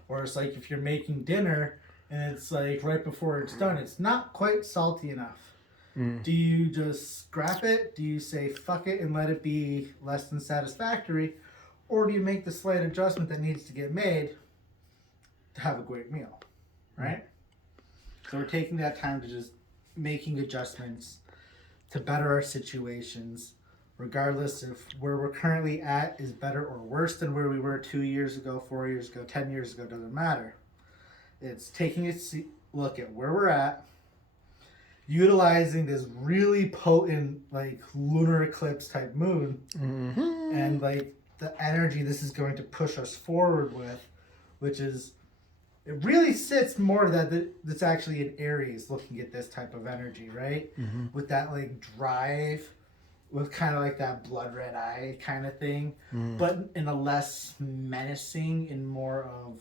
Or it's like if you're making dinner and it's like right before it's done, it's not quite salty enough. Do you just scrap it? Do you say fuck it and let it be less than satisfactory? Or do you make the slight adjustment that needs to get made to have a great meal, right? So we're taking that time to just making adjustments to better our situations, regardless if where we're currently at is better or worse than where we were 2 years ago, 4 years ago, 10 years ago, doesn't matter. It's taking a look at where we're at, utilizing this really potent lunar eclipse type moon, and the energy this is going to push us forward with, which is, it really sits more that's actually in Aries, looking at this type of energy, right? With that drive, with kind of that blood red eye kind of thing, but in a less menacing and more of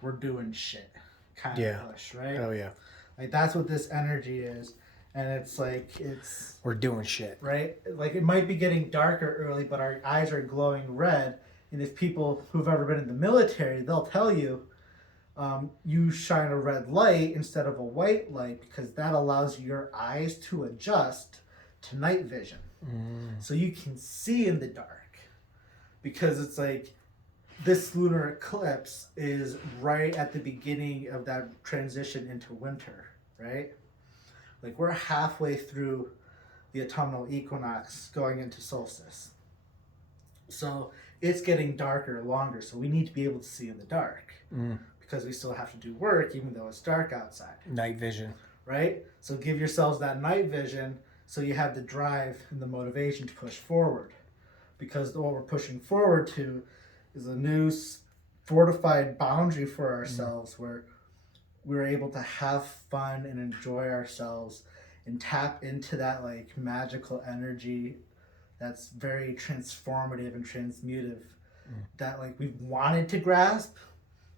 we're doing shit kind of push, right? Oh yeah. That's what this energy is. And it's we're doing shit, right? It might be getting darker early, but our eyes are glowing red. And if people who've ever been in the military, they'll tell you, you shine a red light instead of a white light, because that allows your eyes to adjust to night vision. So you can see in the dark, because it's this lunar eclipse is right at the beginning of that transition into winter, right? We're halfway through the autumnal equinox going into solstice. So it's getting darker longer, so we need to be able to see in the dark, because we still have to do work even though it's dark outside. Night vision. Right? So give yourselves that night vision so you have the drive and the motivation to push forward. Because what we're pushing forward to is a new fortified boundary for ourselves where we're able to have fun and enjoy ourselves and tap into that magical energy that's very transformative and transmutive, that we've wanted to grasp,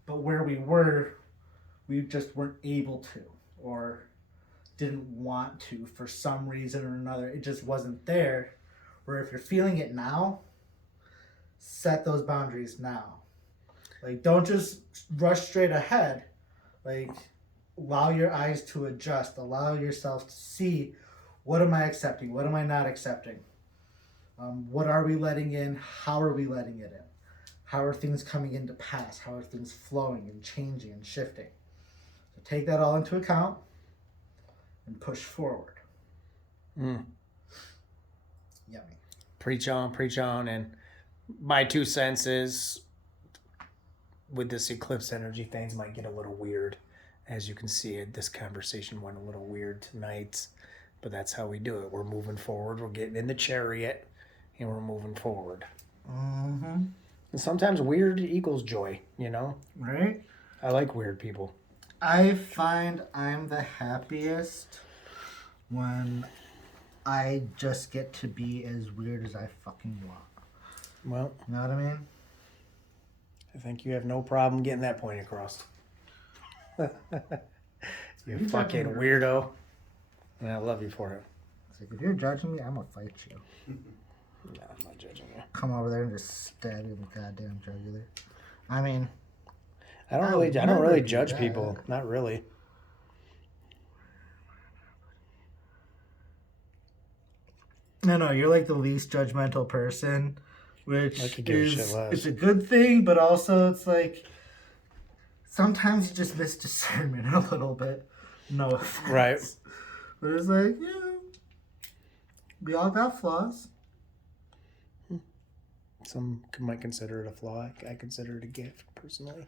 but where we were, we just weren't able to, or didn't want to for some reason or another. It just wasn't there. Where if you're feeling it now, set those boundaries now. Don't just rush straight ahead. Allow your eyes to adjust. Allow yourself to see, what am I accepting? What am I not accepting? What are we letting in? How are we letting it in? How are things coming into pass? How are things flowing and changing and shifting? So take that all into account and push forward. Yummy. Preach on, and my 2 cents is with this eclipse energy, things might get a little weird. As you can see, this conversation went a little weird tonight, but that's how we do it. We're moving forward. We're getting in the chariot, and we're moving forward. Mm-hmm. And sometimes weird equals joy, you know? Right? I like weird people. I find I'm the happiest when I just get to be as weird as I fucking want. Well, You know what I mean? I think you have no problem getting that point across. You fucking weirdo. And I love you for it. It's like, if you're judging me, I'm gonna fight you. No, I'm not judging you. Come over there and just stab you in the goddamn jugular. I mean, I don't never really do judge that. people. Not really. no, you're like the least judgmental person, which I could give a shit is less. it's a good thing, but also it's like sometimes you just miss discernment a little bit. No offense. Right. But it's like, yeah, we all got flaws. Some might consider it a flaw. I consider it a gift, personally.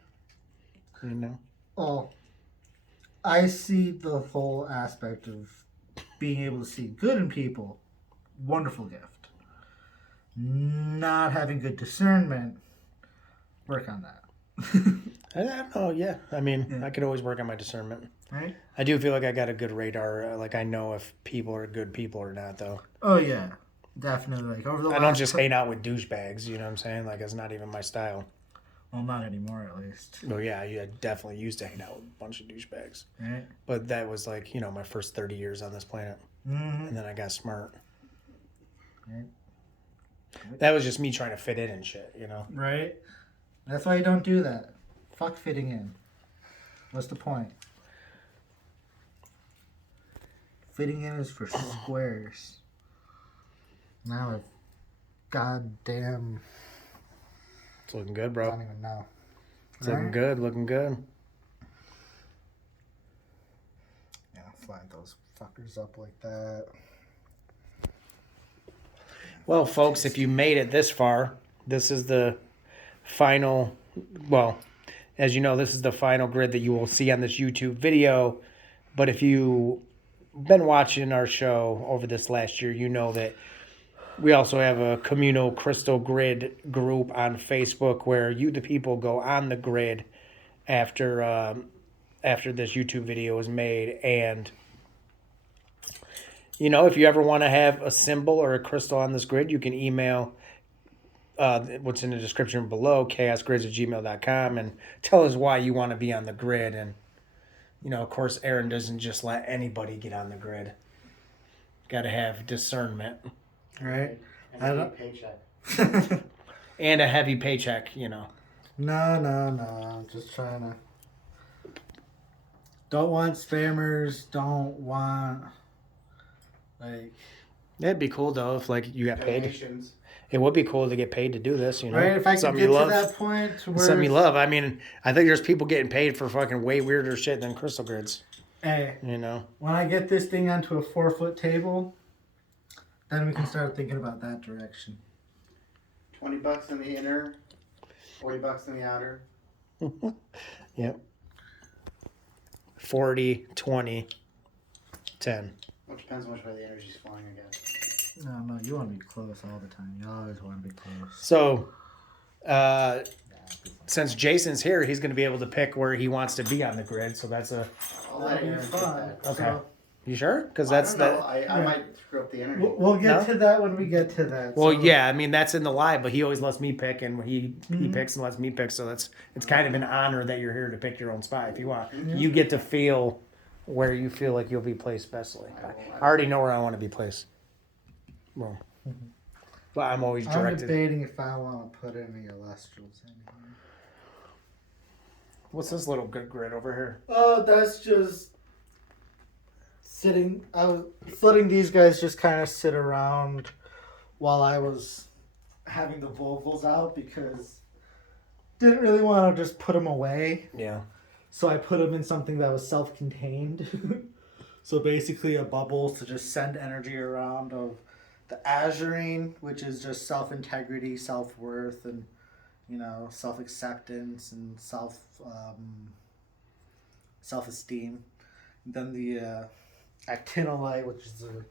You know? Oh, I see the whole aspect of being able to see good in people. Wonderful gift. Not having good discernment, work on that. I don't know, yeah. I mean, I could always work on my discernment. Right? I do feel like I got a good radar. Like, I know if people are good people or not, though. Oh yeah, definitely. Like over the I don't just hang out with douchebags, you know what I'm saying? Like, it's not even my style. Well, not anymore, at least. Well, yeah, I definitely used to hang out with a bunch of douchebags. Right? But that was like, my first 30 years on this planet. Mm-hmm. And then I got smart. Right. That was just me trying to fit in and shit, you know? Right? That's why you don't do that. Fuck fitting in. What's the point? Fitting in is for squares. Now I've goddamn... It's looking good, I bro. don't even know. It's looking good, looking good. Yeah, flag those fuckers up like that. Well, folks, if you made it this far, this is the final, well, as you know, this is the final grid that you will see on this YouTube video. But if you've been watching our show over this last year, you know that we also have a communal crystal grid group on Facebook where you, the people, go on the grid after this YouTube video is made. And if you ever want to have a symbol or a crystal on this grid, you can email what's in the description below, chaosgrids@gmail.com, and tell us why you want to be on the grid. And, of course, Aaron doesn't just let anybody get on the grid. Got to have discernment. Right? And a paycheck. And a heavy paycheck, No. I'm just trying to... Don't want spammers. Don't want... Like... It'd be cool, though, if, you got paid. Donations. It would be cool to get paid to do this, Right? If I could Something get you to love. that point to where... Something you love. I mean, I think there's people getting paid for fucking way weirder shit than crystal grids. Hey, when I get this thing onto a 4-foot table, then we can start thinking about that direction. $20 in the inner, $40 in the outer. Yep. 40, 20, 10. Well, it depends on which way the energy's flowing, I guess. No, you want to be close all the time. You always want to be close. So, since Jason's here, he's going to be able to pick where he wants to be on the grid. So that's a... I'll let That'll be Aaron pick fun. that. Okay. So, You sure? Because I that's don't know. the... I might screw up the energy. we'll get No? to that when we get to that. Well, so, yeah, I mean, that's in the live, but he always lets me pick, and he picks and lets me pick. So it's kind of an honor that you're here to pick your own spot if you want. You get to feel where you feel like you'll be placed bestly. I already know where I want to be placed. Well, but I'm always I'm directed. debating if I want to put any illustrials in here. What's this little good grid over here? Oh, that's just sitting. I was letting these guys just kind of sit around while I was having the Volvos out because didn't really want to just put them away. Yeah. So I put them in something that was self-contained. So basically a bubble to just send energy around of the azurine, which is just self-integrity, self-worth, and self-acceptance and self-esteem. And then the actinolite, which is the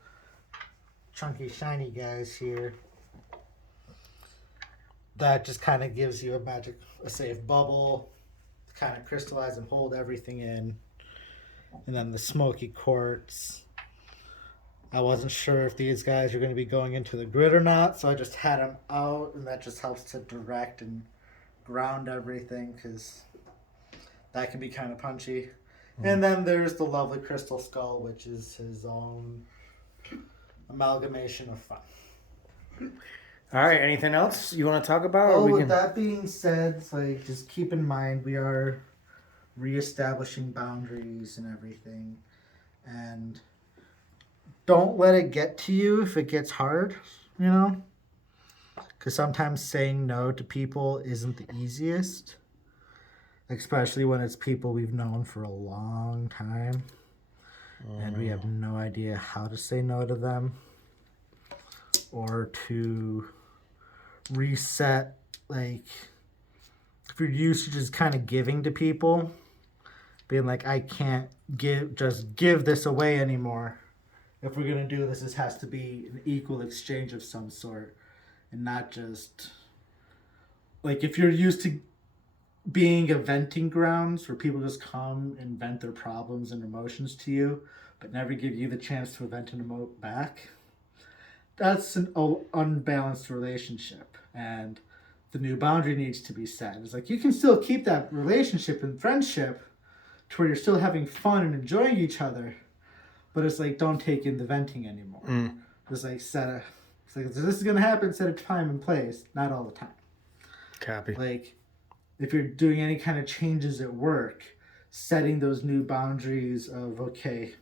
chunky, shiny guys here. That just kind of gives you a safe bubble to kind of crystallize and hold everything in. And then the Smokey Quartz. I wasn't sure if these guys are going to be going into the grid or not, so I just had them out, and that just helps to direct and ground everything, because that can be kind of punchy. And then there's the lovely crystal skull, which is his own amalgamation of fun. All right, anything else you want to talk about? Oh, with that being said, like, just keep in mind we are reestablishing boundaries and everything, and don't let it get to you if it gets hard, because sometimes saying no to people isn't the easiest, especially when it's people we've known for a long time and we have no idea how to say no to them or to reset. Like, if you're used to just kind of giving to people, being like, I can't give this away anymore. If we're going to do this, this has to be an equal exchange of some sort, and not just, like, if you're used to being a venting grounds where people just come and vent their problems and emotions to you, but never give you the chance to vent and emote back, that's an unbalanced relationship, and the new boundary needs to be set. It's like, you can still keep that relationship and friendship to where you're still having fun and enjoying each other, but it's like, don't take in the venting anymore. Just like it's like, if this is going to happen, set a time and place, not all the time. Copy. Like, if you're doing any kind of changes at work, setting those new boundaries of, okay,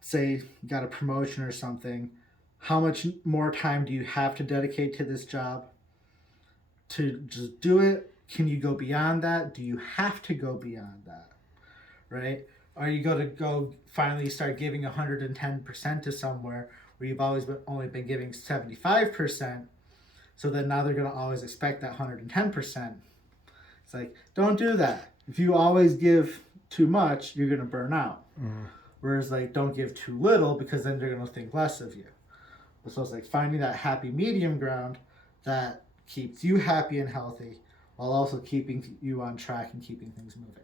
say you got a promotion or something, how much more time do you have to dedicate to this job to just do it? Can you go beyond that? Do you have to go beyond that? Right? Are you going to go finally start giving 110% to somewhere where you've only been giving 75%? So then now they're going to always expect that 110%. It's like, don't do that. If you always give too much, you're going to burn out. Whereas, like, don't give too little, because then they're going to think less of you. So it's like finding that happy medium ground that keeps you happy and healthy while also keeping you on track and keeping things moving.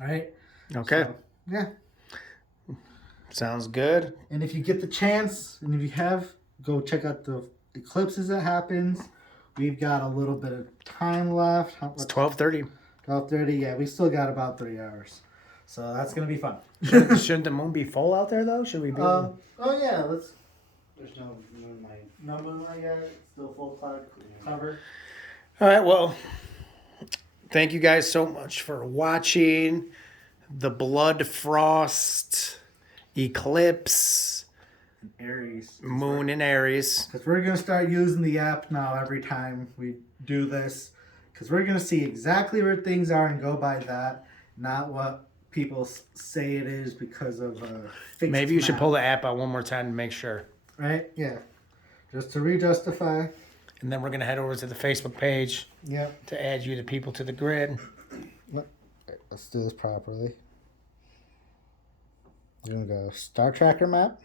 All right? Okay. So, yeah. Sounds good. And if you get the chance, and if you have, go check out the eclipses that happens. We've got a little bit of time left. It's 12:30. 12:30, yeah. We still got about 3 hours. So that's going to be fun. Shouldn't the moon be full out there, though? Should we be... Oh, yeah. There's no moonlight. No moonlight yet. It's still full cloud cover. All right, well, thank you guys so much for watching the Blood Frost Eclipse Aries. Moon in Aries. Because we're going to start using the app now every time we do this. Because we're going to see exactly where things are and go by that, not what people say it is because of fixed Maybe you should map. pull the app out one more time to make sure. Right? Yeah. Just to re-justify. And then we're going to head over to the Facebook page Yep. to add you to people to the grid. Let's do this properly. We're going to go Star Tracker map.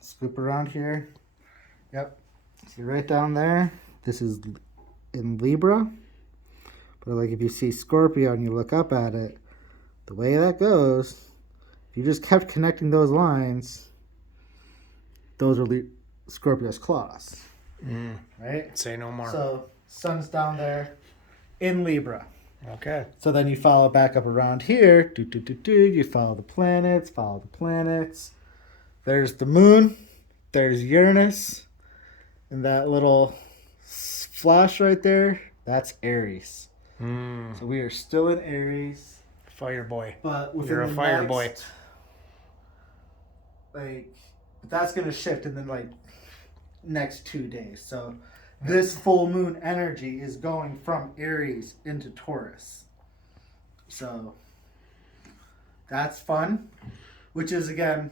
Scoop around here. Yep. See right down there. This is in Libra. But like if you see Scorpio and you look up at it, the way that goes, if you just kept connecting those lines, those are Scorpio's claws. Right? Say no more. So sun's down there in Libra. Okay. So then you follow back up around here. You follow the planets, There's the moon. There's Uranus. And that little flash right there, that's Aries. So we are still in Aries. Fire boy. But within You're a the fire next, boy. Like, that's going to shift in the, like, next 2 days. So this full moon energy is going from Aries into Taurus. So, That's fun. Which is, again,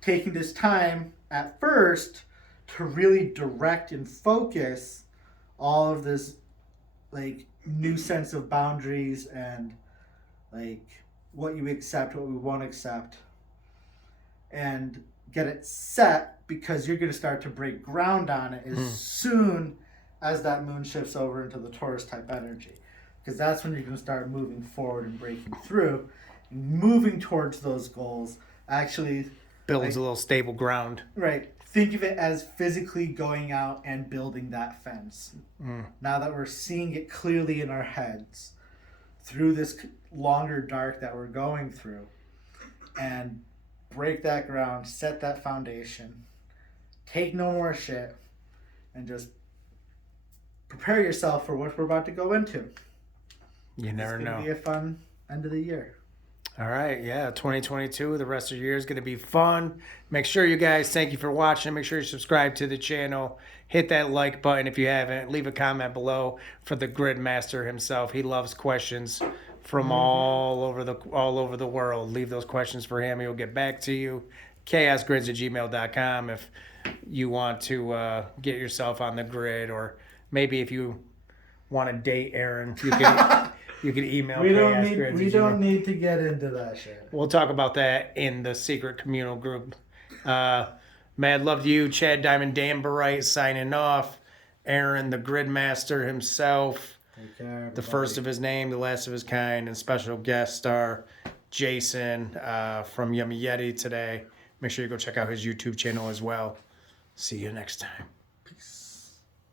taking this time at first to really direct and focus all of this, like, new sense of boundaries and, like, what you accept, what we won't accept, and get it set, because you're going to start to break ground on it as soon as that moon shifts over into the Taurus type energy, because that's when you're going to start moving forward and breaking through, moving towards those goals. Actually Builds a little stable ground. right, think of it as physically going out and building that fence. Now that we're seeing it clearly in our heads through this longer dark that we're going through, and break that ground, set that foundation, take no more shit, and just prepare yourself for what we're about to go into. You never know. It's going to be a fun end of the year. All right, yeah, 2022, the rest of the year is going to be fun. Make sure you guys, thank you for watching. Make sure you subscribe to the channel. Hit that like button if you haven't. Leave a comment below for the Grid Master himself. He loves questions from all over the world. Leave those questions for him. He'll get back to you. chaosgrids@gmail.com if you want to get yourself on the grid, or maybe if you want to date Aaron, you can you can email We don't need to get into that shit. We'll talk about that in the secret communal group. Mad love to you, Chad Diamond Dambarite signing off. Aaron, the Grid Master himself, Take care, everybody. the first of his name, the last of his kind, and special guest star Jason from Yummy Yeti today. Make sure you go check out his YouTube channel as well. See you next time.